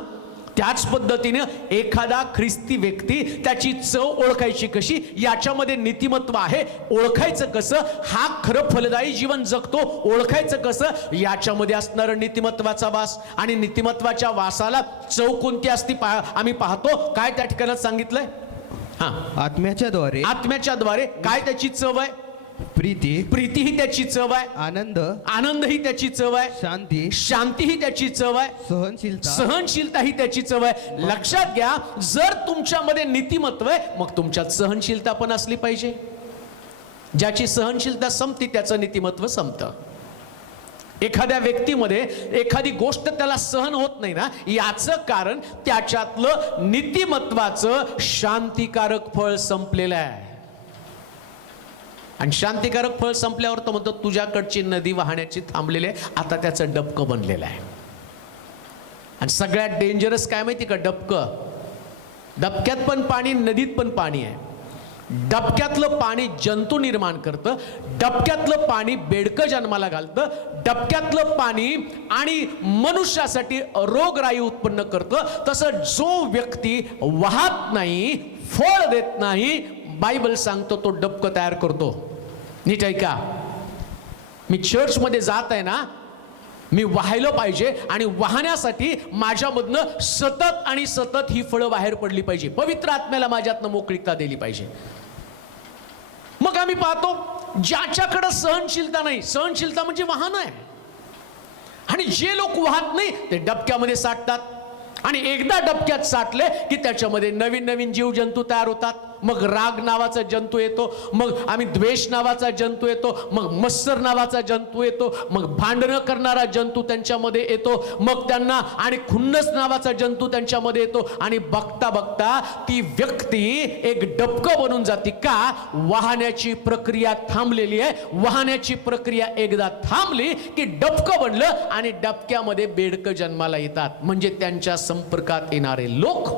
त्याच पद्धतीने एखादा ख्रिस्ती व्यक्ती, त्याची चव ओळखायची कशी, याच्यामध्ये नीतिमत्व आहे. ओळखायचं कसं? हा खरं फलदायी जीवन जगतो, ओळखायचं कसं? याच्यामध्ये असणारं नीतिमत्वाचा वास. आणि नीतिमत्वाच्या वासाला चव कोणती असते आम्ही पाहतो. काय त्या ठिकाणी सांगितलंय? आत्म्याच्या द्वारे काय त्याची चव आहे? प्रीती ही त्याची चव आहे. आनंद ही त्याची चव आहे. शांती ही त्याची चव आहे. सहनशीलता ही त्याची चव आहे. लक्षात घ्या, जर तुमच्यामध्ये नीतिमत्व आहे, मग तुमच्यात सहनशीलता पण असली पाहिजे. ज्याची सहनशीलता संपती त्याचं नीतिमत्व संपतं. एखाद्या व्यक्तीमध्ये एखादी गोष्ट त्याला सहन होत नाही ना, याचं कारण त्याच्यातलं नीतिमत्वाचं शांतिकारक फळ संपलेलं आहे. आणि शांतिकारक फळ संपल्यावर तो म्हणतो तुझ्याकडची नदी वाहण्याची थांबलेली आहे, आता त्याचं डबकं बनलेलं आहे. आणि सगळ्यात डेंजरस काय माहिती का? डबक्यात पण पाणी, नदीत पण पाणी आहे. डबक्यातलं पाणी जंतू निर्माण करतं, डबक्यातलं पाणी बेडकं जन्माला घालतं, डबक्यातलं पाणी आणि मनुष्यासाठी रोगराई उत्पन्न करतं. तसं जो व्यक्ती वाहत नाही, फळ देत नाही, बायबल सांगतो तो डबकं तयार करतो. नीट ऐका, मी चर्चमध्ये जात आहे ना, मी वाहायला पाहिजे आणि वाहण्यासाठी माझ्यामधनं सतत आणि सतत ही फळं बाहेर पडली पाहिजे. पवित्र आत्म्याला माझ्यातनं मोकळीकता दिली पाहिजे. मग आम्ही पाहतो ज्याच्याकडे सहनशीलता नाही, सहनशीलता म्हणजे वाहन आहे, आणि जे लोक वाहत नाही ते डबक्यामध्ये साठतात. आणि एकदा डबक्यात साठले की त्याच्यामध्ये नवीन नवीन जीवजंतू तयार होतात. मग राग नावाचा जंतू येतो, मग आम्ही द्वेष नावाचा जंतू येतो, मग मत्सर नावाचा जंतू येतो, मग भांडणं करणारा जंतू त्यांच्यामध्ये येतो, मग त्यांना आणि खुन्नस नावाचा जंतू त्यांच्यामध्ये येतो, आणि बघता बघता ती व्यक्ती एक डबकं बनून जाते. का? वाहण्याची प्रक्रिया थांबलेली आहे. वाहण्याची प्रक्रिया एकदा थांबली की डबकं बनलं आणि डबक्यामध्ये बेडकं जन्माला येतात. म्हणजे त्यांच्या संपर्कात येणारे लोक,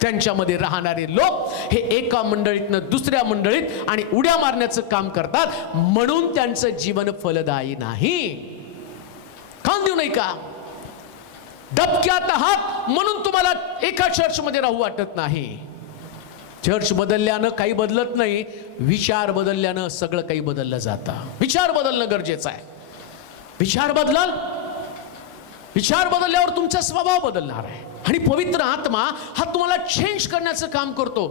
त्यांच्यामध्ये राहणारे लोक हे एका मंडळीतनं दुसऱ्या मंडळीत आणि उड्या मारण्याचं काम करतात. म्हणून त्यांचं जीवन फलदायी नाही. काम देऊ नाही का? डबक्यात आहात म्हणून तुम्हाला एका चर्चमध्ये राहू वाटत नाही. चर्च बदलल्यानं काही बदलत नाही, विचार बदलल्यानं सगळं काही बदललं जातं. विचार बदलणं गरजेचं आहे. विचार बदलाल, विचार बदलल्यावर तुमचा स्वभाव बदलणार आहे. आणि पवित्र आत्मा हा तुम्हाला चेंज करण्याचं काम करतो.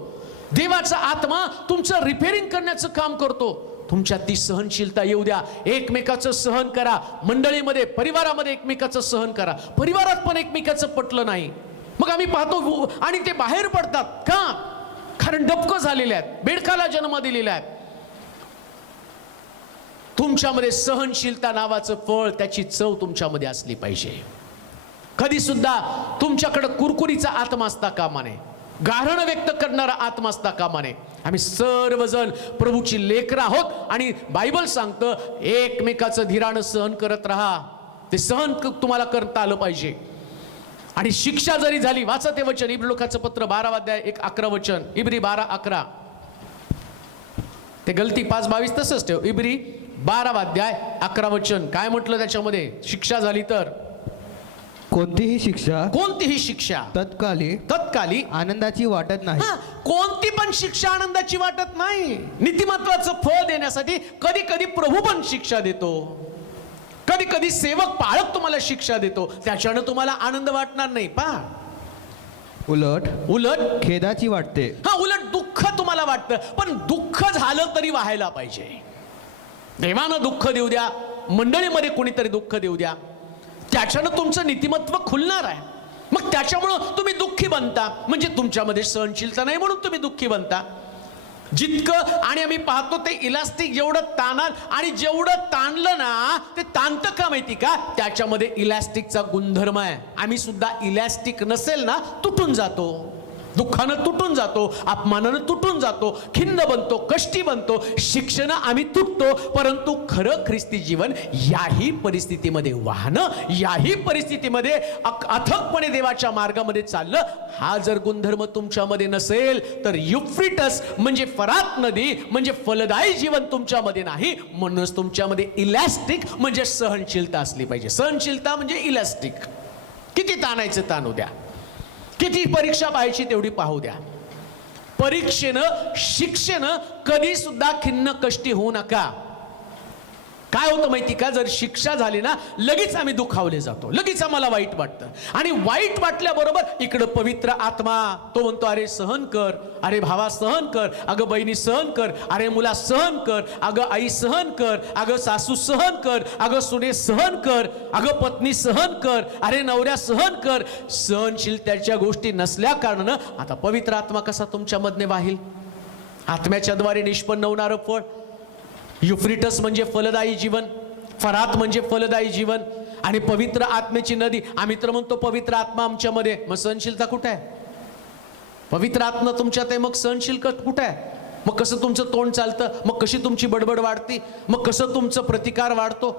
देवाचा आत्मा तुमचं रिपेअरिंग करण्याचं काम करतो. तुमच्यात ती सहनशीलता येऊ द्या. एकमेकाचं सहन करा. मंडळीमध्ये, परिवारामध्ये एकमेकाचं सहन करा. परिवारात पण एकमेकाचं पटलं नाही, मग आम्ही पाहतो आणि ते बाहेर पडतात. का? कारण डबकं झालेले आहेत, बेडकाला जन्म दिलेला आहे. तुमच्यामध्ये सहनशीलता नावाचं फळ, त्याची चव तुमच्यामध्ये असली पाहिजे. कधी सुद्धा तुमच्याकडे कुरकुरीचा आत्मा असता कामा नये, गारण व्यक्त करणारा आत्मा असता कामा नये. आम्ही सर्वजण प्रभूची लेकरं आहोत आणि बायबल सांगतं एकमेकाचं धीरानं सहन करत राहा. ते सहन तुम्हाला करता आलं पाहिजे. आणि शिक्षा जरी झाली, वाचा ते वचन, इब्री लोकांचं पत्र 12 अध्याय 1-11 वचन, इब्री 12:11. ते गलती 5:22 तसंच ठेव. इब्री 12 अध्याय 11 वचन काय म्हटलं त्याच्यामध्ये? शिक्षा झाली तर कोणतीही शिक्षा तत्काली आनंदाची वाटत नाही. कोणती पण शिक्षा आनंदाची वाटत नाही. नीतिमत्वाचं फळ देण्यासाठी कधी कधी प्रभू पण शिक्षा देतो. कधी कधी सेवक पाळक तुम्हाला शिक्षा देतो. त्याच्यानं तुम्हाला आनंद वाटणार नाही. उलट खेदाची वाटते. उलट दुःख तुम्हाला वाटतं. पण दुःख झालं तरी व्हायला पाहिजे. देवानं दुःख देऊ द्या, मंडळीमध्ये कोणीतरी दुःख देऊ द्या, त्याच्यानं तुमचं नीतिमत्व खुलणार आहे. मग त्याच्यामुळं तुम्ही दुःखी बनता. म्हणजे तुमच्यामध्ये सहनशीलता नाही म्हणून तुम्ही दुःखी बनता. जितकं, आणि आम्ही पाहतो ते इलास्टिक जेवढं ताणाल आणि जेवढं ताणलं ना ते ताणतं का माहिती का? त्याच्यामध्ये इलास्टिकचा गुणधर्म आहे. आम्ही सुद्धा इलास्टिक नसेल ना तुटून जातो. दुःखानं तुटून जातो, अपमानानं तुटून जातो, खिन्न बनतो, कष्टी बनतो, शिक्षेनं आम्ही तुटतो. परंतु खरं ख्रिस्ती जीवन याही परिस्थितीमध्ये वाहनं, याही परिस्थितीमध्ये अथकपणे देवाच्या मार्गामध्ये चाललं, हा जर गुणधर्म तुमच्यामध्ये नसेल तर युफ्रिटस म्हणजे फरात नदी म्हणजे फलदायी जीवन तुमच्यामध्ये नाही. म्हणूनच तुमच्यामध्ये इलॅस्टिक म्हणजे सहनशीलता असली पाहिजे. सहनशीलता म्हणजे इलॅस्टिक. किती ताणायचं ताणू द्या, किती परीक्षा पाहायची तेवढी पाहू द्या. परीक्षेनं, शिक्षेनं कधी सुद्धा खिन्न कष्टी होऊ नका. काय होतं माहिती का? जर शिक्षा झाली ना लगेच आम्ही दुखावले जातो, लगेच आम्हाला वाईट वाटतं. आणि वाईट वाटल्याबरोबर इकडं पवित्र आत्मा तो म्हणतो अरे सहन कर, अरे भावा सहन कर, अगं बहिणी सहन कर, अरे मुला सहन कर, अगं आई सहन कर, अगं सासू सहन कर, अगं सुने सहन कर, अगं पत्नी सहन कर, अरे नवऱ्या सहन कर. सहनशीलतेच्या गोष्टी नसल्या कारणानं आता पवित्र आत्मा कसा तुमच्यामधने वाहील? आत्म्याच्या द्वारे निष्पन्न होणारं फळ. युफ्रिटस म्हणजे फलदायी जीवन, फरात म्हणजे फलदायी जीवन, आणि पवित्र आत्म्याची नदी. आम्ही तर म्हणतो पवित्र आत्मा आमच्यामध्ये, मग सहनशीलता कुठे आहे? पवित्र आत्मा तुमच्यात आहे, मग सहनशील कुठे आहे? मग कसं तुमचं तोंड चालतं? मग कशी तुमची बडबड वाढते? मग कसं तुमचं प्रतिकार वाढतो?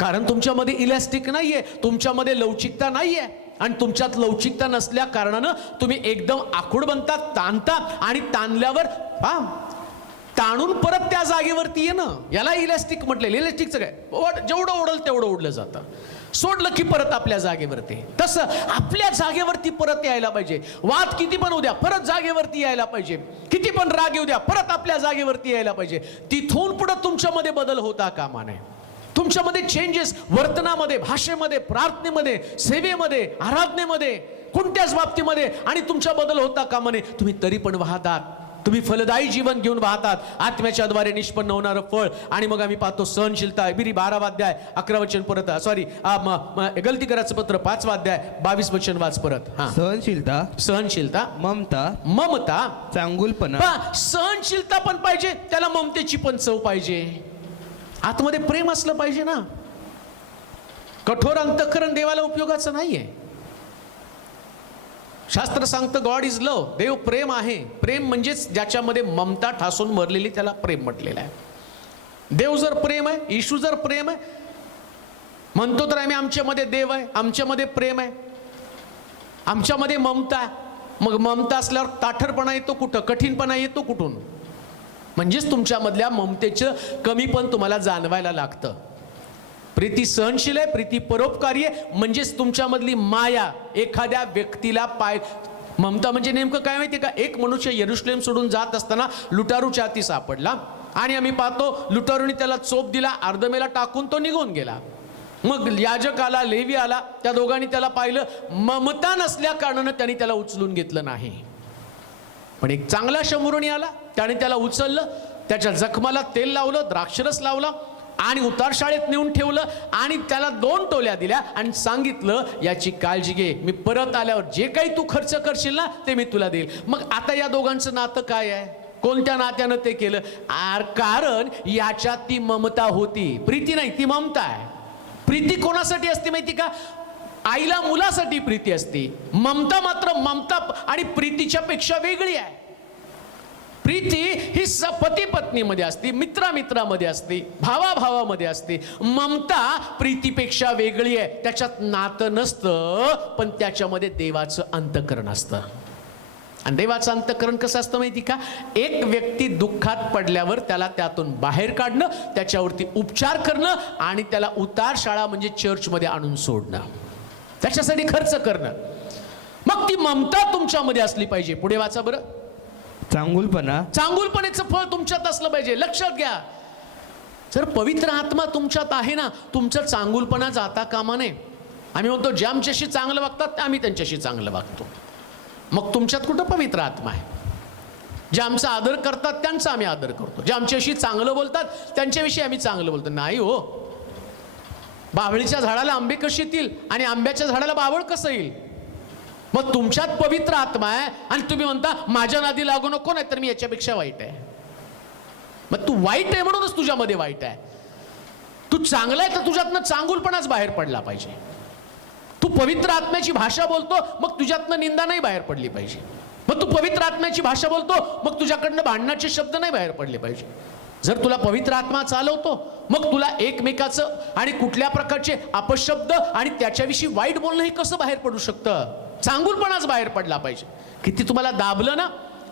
कारण तुमच्यामध्ये इलॅस्टिक नाहीये, तुमच्यामध्ये लवचिकता नाहीये. आणि तुमच्यात लवचिकता नसल्या कारणानं तुम्ही एकदम आखूड बनतात, ताणतात, आणि ताणल्यावर ताणून परत त्या जागेवरती येणं, याला इलॅस्टिक म्हटलेलं. इलॅस्टिकचं काय? जेवढं ओढल तेवढं ओढलं जातं, सोडलं की परत आपल्या जागेवरती. तसं आपल्या जागेवरती परत यायला पाहिजे. वाद किती पण उद्या परत जागेवरती यायला पाहिजे. किती पण राग येऊ द्या परत आपल्या जागेवरती यायला पाहिजे. तिथून पुढे तुमच्यामध्ये बदल होता कामा नये. तुमच्यामध्ये चेंजेस वर्तनामध्ये, भाषेमध्ये, प्रार्थनेमध्ये, सेवेमध्ये, आराधनेमध्ये, कोणत्याच बाबतीमध्ये आणि तुमच्या बदल होता कामा नये. तुम्ही तरी पण वाहतात, तुम्ही फलदायी जीवन घेऊन वाहतात, आत्म्याच्या द्वारे निष्पन्न होणारं फळ. आणि मग आम्ही पाहतो सहनशीलता, इब्री 12 अध्याय 11 वचन परत, सॉरी गलती करायचं पत्र 5 अध्याय 22 वचन वाच परत. हा, सहनशीलता, सहनशीलता, ममता, ममता, चांगुलपणा. सहनशीलता पण पाहिजे, त्याला ममतेची पण चव पाहिजे, आतमध्ये प्रेम असलं पाहिजे ना. कठोर अंतःकरण देवाला उपयोगाचं नाहीये. शास्त्र सांगतं गॉड इज लव, देव प्रेम आहे. प्रेम म्हणजेच ज्याच्यामध्ये ममता ठासून भरलेली, त्याला प्रेम म्हटलेलं आहे. देव जर प्रेम आहे, येशू जर प्रेम आहे, म्हणतो तर आम्ही आमच्यामध्ये देव आहे, आमच्यामध्ये प्रेम आहे, आमच्यामध्ये ममता आहे. मग ममता असल्यावर ताठरपणा येतो कुठं, कठीणपणा येतो कुठून? म्हणजेच तुमच्यामधल्या ममतेचं कमी पण तुम्हाला जाणवायला लागतं. प्रीती सहनशील आहे, प्रीती परोपकारी आहे, म्हणजेच तुमच्यामधली माया एखाद्या व्यक्तीला ममता म्हणजे नेमकं काय माहिती का? एक मनुष्य यरुशलेम सोडून जात असताना लुटारूच्या हाती सापडला आणि आम्ही पाहतो लुटारूने त्याला चोप दिला, अर्धमेला टाकून तो निघून गेला. मग याजक आला, लेवी आला, त्या दोघांनी त्याला पाहिलं, ममता नसल्या कारणानं त्यांनी त्याला उचलून घेतलं नाही. पण एक चांगला शंभरुणी आला, त्याने त्याला उचललं, त्याच्या जखमाला तेल लावलं, द्राक्षरस लावला आणि उतार शाळेत नेऊन ठेवलं आणि त्याला 2 टोल्या दिल्या आणि सांगितलं याची काळजी घे, मी परत आल्यावर जे काही तू खर्च करशील ना ते मी तुला देईल. मग आता या दोघांचं नातं काय आहे? कोणत्या नात्यानं ते केलं? कारण याच्यात ती ममता होती, प्रीती नाही, ती ममता आहे. प्रीती कोणासाठी असते माहिती का? आईला मुलासाठी प्रीती असते. ममता मात्र ममता आणि प्रीतीच्या पेक्षा वेगळी आहे. प्रीती ही पती पत्नीमध्ये असते, मित्रामित्रामध्ये असते, भावाभावामध्ये असते. ममता प्रीतीपेक्षा वेगळी आहे. त्याच्यात नातं नसतं, पण त्याच्यामध्ये देवाचं अंतःकरण असतं. आणि देवाचं अंतःकरण कसं असतं माहिती का? एक व्यक्ती दुःखात पडल्यावर त्याला त्यातून बाहेर काढणं, त्याच्यावरती उपचार करणं आणि त्याला उतार शाळा म्हणजे चर्चमध्ये आणून सोडणं, त्याच्यासाठी खर्च करणं. मग ती ममता तुमच्यामध्ये असली पाहिजे. पुढे वाचा बरं. चांगुलपणा, चांगुलपणेचं फळ तुमच्यात असलं पाहिजे. लक्षात घ्या, जर पवित्र आत्मा तुमच्यात आहे ना, तुमचं चांगुलपणा जाता कामा नये. आम्ही म्हणतो जे आमच्याशी चांगलं वागतात आम्ही त्यांच्याशी चांगलं वागतो. मग तुमच्यात कुठं पवित्र आत्मा आहे? जे आमचा आदर करतात त्यांचा आम्ही आदर करतो, जे आमच्याशी चांगलं बोलतात त्यांच्याविषयी आम्ही चांगलं बोलतो. नाही हो, बाभळीच्या झाडाला आंबे कसे येतील आणि आंब्याच्या झाडाला बाभळ कसं येईल? मग तुमच्यात पवित्र आत्मा आहे आणि तुम्ही म्हणता माझ्या नादी लागू नको, नाही तर मी याच्यापेक्षा वाईट आहे. मग तू वाईट आहे म्हणूनच तुझ्यामध्ये वाईट आहे. तू चांगला आहे तर तुझ्यातनं चांगुलपणाच बाहेर पडला पाहिजे. तू पवित्र आत्म्याची भाषा बोलतो, मग तुझ्यातनं निंदा नाही बाहेर पडली पाहिजे. मग तू पवित्र आत्म्याची भाषा बोलतो, मग तुझ्याकडनं भांडणाचे शब्द नाही बाहेर पडले पाहिजे. जर तुला पवित्र आत्मा चालवतो, मग तुला एकमेकाचं आणि कुठल्या प्रकारचे अपशब्द आणि त्याच्याविषयी वाईट बोलणं हे कसं बाहेर पडू शकतं? चांगुलपणाच बाहेर पडला पाहिजे. किती तुम्हाला दाबलं ना,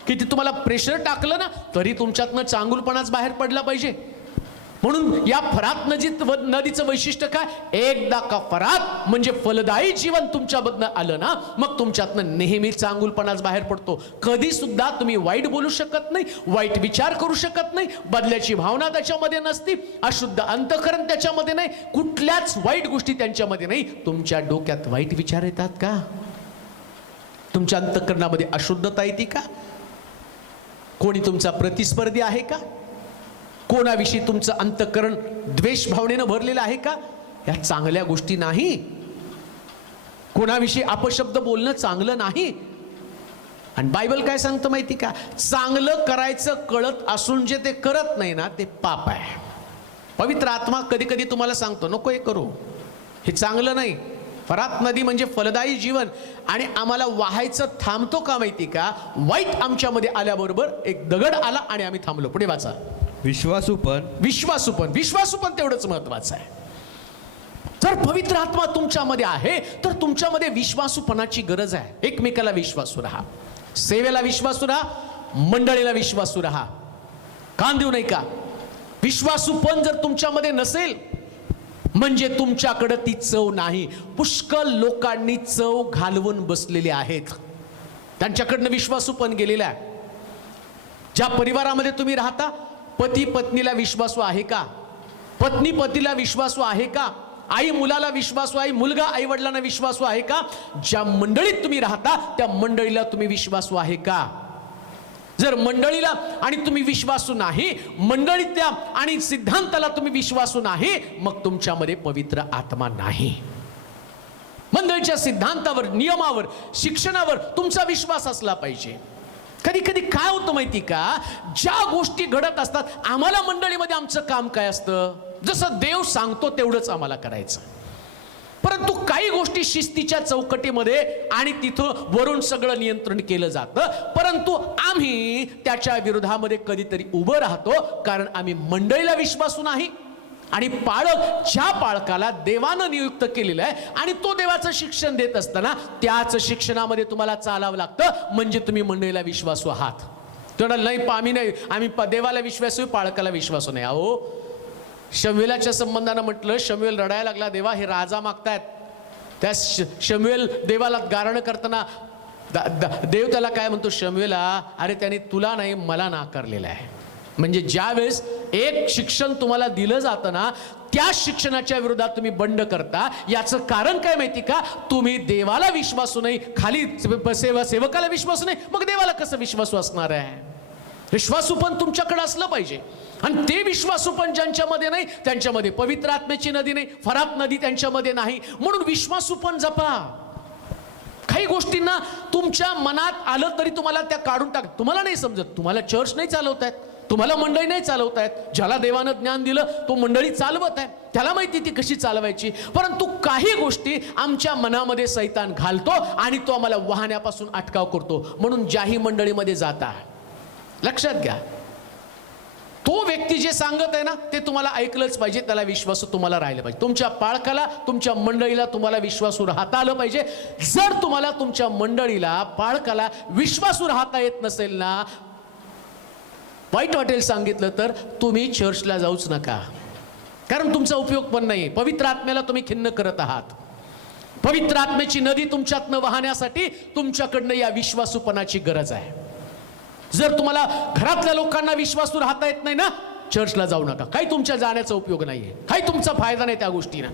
किती तुम्हाला प्रेशर टाकलं ना, तरी तुमच्यातनं चांगुलपणाच बाहेर पडला पाहिजे. म्हणून या फरात नदीचं वैशिष्ट्य काय? एकदा का फरात म्हणजे फलदायी जीवन तुमच्यामधनं आलं ना, मग तुमच्यातनं नेहमी चांगुलपणाच बाहेर पडतो. कधी सुद्धा तुम्ही वाईट बोलू शकत नाही, वाईट विचार करू शकत नाही, बदल्याची भावना त्याच्यामध्ये नसती, अशुद्ध अंतःकरण त्याच्यामध्ये नाही, कुठल्याच वाईट गोष्टी त्यांच्यामध्ये नाही. तुमच्या डोक्यात वाईट विचार येतात का? तुमच्या अंतःकरणामध्ये अशुद्धता येते का? कोणी तुमचा प्रतिस्पर्धी आहे का? कोणाविषयी तुमचं अंतःकरण द्वेष भावनेनं भरलेलं आहे का? या चांगल्या गोष्टी नाही. कोणाविषयी अपशब्द बोलणं चांगलं नाही. आणि बायबल काय सांगतं माहिती का? चांगलं करायचं कळत असून जे ते करत नाही ना, ते पाप आहे. पवित्र आत्मा कधी कधी तुम्हाला सांगतो नको हे करू, हे चांगलं नाही. फरात नदी म्हणजे फलदायी जीवन. आणि आम्हाला वाहायचं थांबतो का माहिती का? वाईट आमच्यामध्ये आल्याबरोबर एक दगड आला आणि आम्ही थांबलो. पुढे वाचा. विश्वासूपण तेवढंच महत्वाचं आहे. जर पवित्र आत्मा तुमच्यामध्ये आहे तर तुमच्यामध्ये विश्वासूपणाची गरज आहे. एकमेकाला विश्वासू राहा, सेवेला विश्वासू राहा, मंडळीला विश्वासू राहा. कान देऊ नाही का? विश्वासूपण जर तुमच्यामध्ये नसेल म्हणजे तुमच्याकडे ती चव नाही. पुष्कळ लोकांनी चव घालवून बसलेले आहेत, त्यांच्याकडनं विश्वासूपण गेलेला आहे. ज्या परिवारामध्ये तुम्ही राहता, पती पत्नीला विश्वासू आहे का? पत्नी पतीला विश्वासू आहे का? आई मुलाला विश्वासू आहे, मुलगा आई वडिलांना विश्वासू आहे का? ज्या मंडळीत तुम्ही राहता त्या मंडळीला तुम्ही विश्वासू आहे का? जर मंडळीला आणि तुम्ही विश्वासू नाही, मंडळीतल्या आणि सिद्धांताला तुम्ही विश्वासू नाही, मग तुमच्यामध्ये पवित्र आत्मा नाही. मंडळीच्या सिद्धांतावर, नियमावर, शिक्षणावर तुमचा विश्वास असला पाहिजे. कधी कधी काय होतं माहिती का, ज्या गोष्टी घडत असतात आम्हाला मंडळीमध्ये आमचं काम काय असतं, जसं देव सांगतो तेवढंच आम्हाला करायचं. परंतु काही गोष्टी शिस्तीच्या चौकटीमध्ये आणि तिथं वरून सगळं नियंत्रण केलं जातं, परंतु आम्ही त्याच्या विरोधामध्ये कधीतरी उभं राहतो, कारण आम्ही मंडळीला विश्वासू नाही. आणि पाळक ज्या पाळकाला देवानं नियुक्त केलेलं आहे आणि तो देवाचं शिक्षण देत असताना त्याच शिक्षणामध्ये तुम्हाला चालावं लागतं, म्हणजे तुम्ही मंडळीला विश्वासू आहात. तेवढा नाही, आम्ही देवाला विश्वासू, पाळकाला विश्वासू नाही. अहो, शमूएलाच्या संबंधानं म्हटलं, शमूएल रडायला लागला, देवा हे राजा मागतायत. त्या शमूएल देवाला गारणं करताना देव त्याला काय म्हणतो, शमूएला, अरे त्याने तुला नाही मला नाकारलेलं आहे. म्हणजे ज्या वेळेस एक शिक्षण तुम्हाला दिलं जातं ना, त्या शिक्षणाच्या विरोधात तुम्ही बंड करता. याचं कारण काय माहिती का, तुम्ही देवाला विश्वासू नाही, खाली सेवकाला विश्वासू नाही, मग देवाला कसं विश्वासू असणार आहे. विश्वासू पण तुमच्याकडे असलं पाहिजे. आणि ते विश्वासू पण ज्यांच्यामध्ये नाही, त्यांच्यामध्ये पवित्र आत्म्याची नदी नाही, फरात नदी त्यांच्यामध्ये नाही. म्हणून विश्वासू पण जपा. काही गोष्टींना तुमच्या मनात आलं तरी तुम्हाला त्या काढून टाक. तुम्हाला नाही समजत, तुम्हाला चर्च नाही चालवतायत, तुम्हाला मंडळी नाही चालवतायत. ज्याला देवानं ज्ञान दिलं तो मंडळी चालवत आहे, त्याला माहिती ती कशी चालवायची. परंतु काही गोष्टी आमच्या मनामध्ये सैतान घालतो आणि तो आम्हाला वाहण्यापासून अटकाव करतो. म्हणून ज्याही मंडळीमध्ये जाता, लक्षात घ्या, तो व्यक्ती जे सांगत आहे ना ते तुम्हाला ऐकलंच पाहिजे, त्याला विश्वासू तुम्हाला राहिलं पाहिजे. तुमच्या पाळकाला, तुमच्या मंडळीला तुम्हाला विश्वासू राहता आलं पाहिजे. जर तुम्हाला तुमच्या मंडळीला, पाळकाला विश्वासू राहता येत नसेल ना, वाईट वाटेल सांगितलं तर, तुम्ही चर्चला जाऊच नका, कारण तुमचा उपयोग पण नाही. पवित्र आत्म्याला तुम्ही खिन्न करत आहात. पवित्र आत्म्याची नदी तुमच्यातनं वाहण्यासाठी तुमच्याकडनं या विश्वासूपणाची गरज आहे. जर तुम्हाला घरातल्या लोकांना विश्वासू राहता येत नाही ना, चर्चला जाऊ नका. काही तुमच्या जाण्याचा उपयोग नाहीये, काही तुमचा फायदा नाही त्या गोष्टीनं.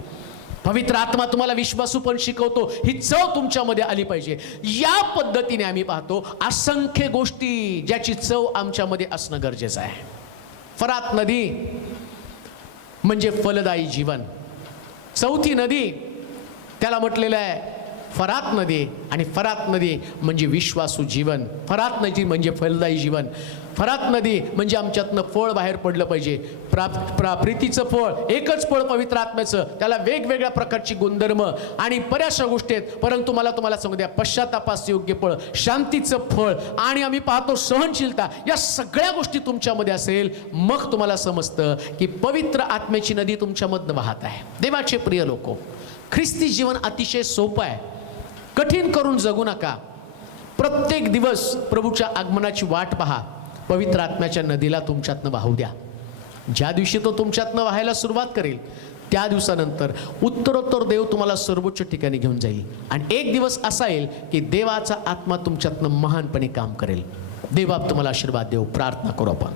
पवित्र आत्मा तुम्हाला विश्वासू पण शिकवतो, ही चव तुमच्यामध्ये आली पाहिजे. या पद्धतीने आम्ही पाहतो असंख्य गोष्टी ज्याची चव आमच्यामध्ये असणं गरजेचं आहे. फरात नदी म्हणजे फलदायी जीवन. चौथी नदी त्याला म्हटलेलं आहे फरात नदी, आणि फरात नदी म्हणजे विश्वासू जीवन. फरात नदी म्हणजे फलदायी जीवन. फरात नदी म्हणजे आमच्यातनं फळ बाहेर पडलं पाहिजे. प्रीतीचं फळ, एकच फळ पवित्र आत्म्याचं, त्याला वेगवेगळ्या प्रकारची गुणधर्म आणि बऱ्याचशा गोष्टी आहेत. परंतु मला तुम्हाला सांगू द्या, पश्चातापास योग्य फळ, शांतीचं फळ, आणि आम्ही पाहतो सहनशीलता, या सगळ्या गोष्टी तुमच्यामध्ये असेल, मग तुम्हाला समजतं की पवित्र आत्म्याची नदी तुमच्यामधनं वाहत आहे. देवाचे प्रिय लोको, ख्रिस्ती जीवन अतिशय सोपं आहे. कठीण करून जगू नका. प्रत्येक दिवस प्रभूच्या आगमनाची वाट पहा. पवित्र आत्म्याच्या नदीला तुमच्यातनं वाहू द्या. ज्या दिवशी तो तुमच्यातनं वाहायला सुरुवात करेल, त्या दिवसानंतर उत्तरोत्तर देव तुम्हाला सर्वोच्च ठिकाणी घेऊन जाईल. आणि एक दिवस असा येईल की देवाचा आत्मा तुमच्यातनं महानपणे काम करेल. देवा तुम्हाला आशीर्वाद देव. प्रार्थना करू आपण.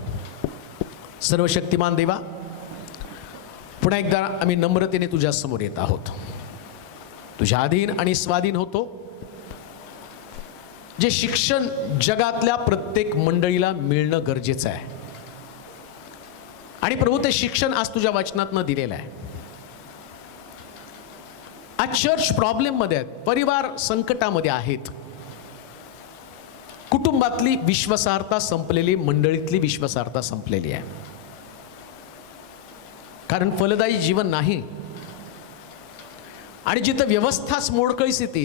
सर्वशक्तिमान देवा, पुन्हा एकदा आम्ही नम्रतेने तुझ्या समोर येत आहोत. तुझ्या अधीन आणि स्वाधीन होतो. जे शिक्षण जगातल्या प्रत्येक मंडळीला मिळणं गरजेचं आहे, आणि प्रभू ते शिक्षण आज तुझ्या वचनातनं दिलेलं आहे. आज चर्च प्रॉब्लेम मध्ये आहेत, परिवार संकटामध्ये आहेत, कुटुंबातली विश्वासार्हता संपलेली, मंडळीतली विश्वासार्हता संपलेली आहे. कारण फलदायी जीवन नाही. आणि जिथं व्यवस्थाच मोडकळीस येते,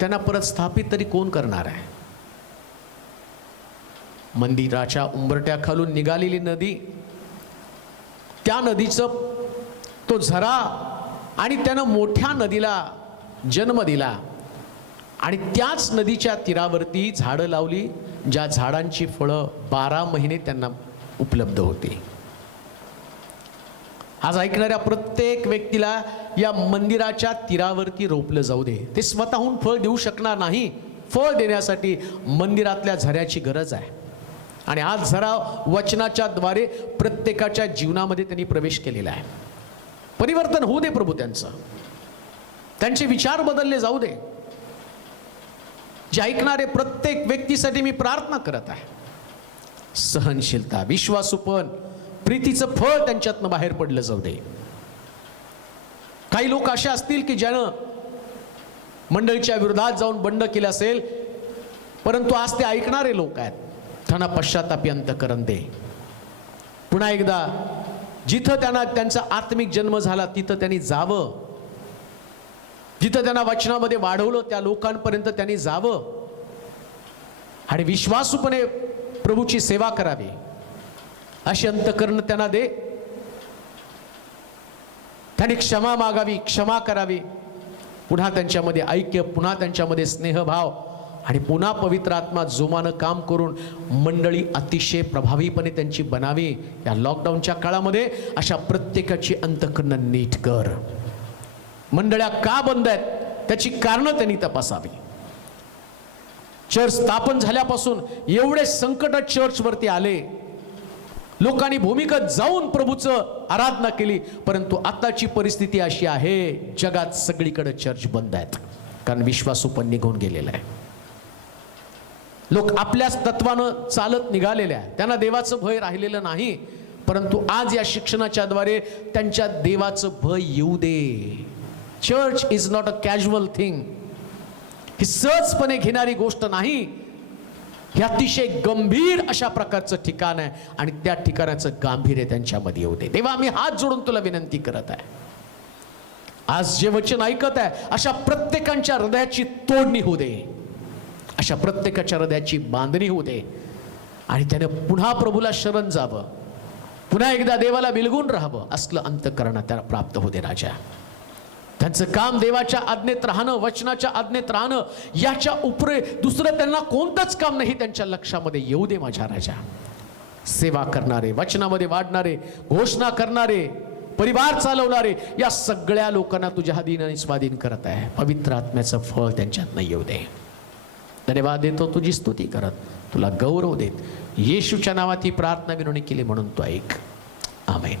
त्यांना परत स्थापित तरी कोण करणार आहे. मंदिराच्या उंबरट्याखालून निघालेली नदी, त्या नदीचं तो झरा, आणि त्यानं मोठ्या नदीला जन्म दिला. आणि त्याच नदीच्या तीरावरती झाडं लावली, ज्या झाडांची फळं 12 महिने त्यांना उपलब्ध होती. आज ऐकणाऱ्या प्रत्येक व्यक्तीला या मंदिराच्या तीरावरती रोपलं जाऊ दे. ते स्वतःहून फळ देऊ शकणार नाही. फळ देण्यासाठी मंदिरातल्या झऱ्याची गरज आहे. आणि आज झरा वचनाच्या द्वारे प्रत्येकाच्या जीवनामध्ये त्यांनी प्रवेश केलेला आहे. परिवर्तन होऊ दे प्रभू, त्यांचे विचार बदलले जाऊ दे. जे ऐकणारे प्रत्येक व्यक्तीसाठी मी प्रार्थना करत आहे, सहनशीलता, विश्वासूपण, प्रीतीचं फळ त्यांच्यातनं बाहेर पडलं जाऊ दे. काही लोक असे असतील की ज्यानं मंडळीच्या विरोधात जाऊन बंड केलं असेल, परंतु आज ते ऐकणारे लोक आहेत. त्यांना पश्चातापी अंतःकरण दे. पुन्हा एकदा जिथं त्यांचा आत्मिक जन्म झाला तिथं त्यांनी जावं, जिथं त्यांना वचनामध्ये वाढवलं त्या लोकांपर्यंत त्यांनी जावं आणि विश्वासूपणे प्रभूची सेवा करावी. अशी अंतःकरण त्यांना दे. त्यांनी क्षमा मागावी, क्षमा करावी, पुन्हा त्यांच्यामध्ये ऐक्य, पुन्हा त्यांच्यामध्ये स्नेहभाव आणि पुन्हा पवित्र आत्मा जोमानं काम करून मंडळी अतिशय प्रभावीपणे त्यांची बनावी. या लॉकडाऊनच्या काळामध्ये अशा प्रत्येकाची अंतःकरण नीट कर. मंडळ्या का बंद आहेत त्याची कारणं त्यांनी तपासावी. चर्च स्थापन झाल्यापासून एवढे संकट चर्चवरती आले, लोकांनी भूमिगत जाऊन प्रभूचं आराधना केली, परंतु आताची परिस्थिती अशी आहे जगात सगळीकडे चर्च बंद आहेत, कारण विश्वासूपण निघून गेलेला आहे. लोक आपल्याच तत्वानं चालत निघालेले आहे, त्यांना देवाचं भय राहिलेलं नाही. परंतु आज या शिक्षणाच्या द्वारे त्यांच्या देवाचं भय येऊ दे. Church is not a casual thing. ही सहजपणे घेणारी गोष्ट नाही. हे अतिशय गंभीर अशा प्रकारचं ठिकाण आहे आणि त्या ठिकाणाचं गांभीर्य त्यांच्यामध्ये येऊ दे. तेव्हा आम्ही हात जोडून तुला विनंती करत आहे, आज जे वचन ऐकत आहे अशा प्रत्येकाच्या हृदयाची तोडणी होऊ दे, अशा प्रत्येकाच्या हृदयाची बांधणी होऊ दे आणि त्याने पुन्हा प्रभूला शरण जावं, पुन्हा एकदा देवाला बिलगून राहावं. असलं अंतःकरण त्याला प्राप्त होऊ दे राजा. त्यांचं काम देवाच्या आज्ञेत राहणं, वचनाच्या आज्ञेत राहणं, याच्या उपरे दुसरं त्यांना कोणतंच काम नाही त्यांच्या लक्षामध्ये येऊ दे माझ्या राजा. सेवा करणारे, वचनामध्ये वाढणारे, घोषणा करणारे, परिवार चालवणारे, या सगळ्या लोकांना तुझ्या अधीन स्वाधीन करत आहे. पवित्र आत्म्याचं फळ त्यांच्यात नाही येऊ दे. धन्यवाद देतो, तुझी स्तुती करत, तुला गौरव देत, येशूच्या नावात ही प्रार्थना विनवणी केली म्हणून तो ऐक. आमेन.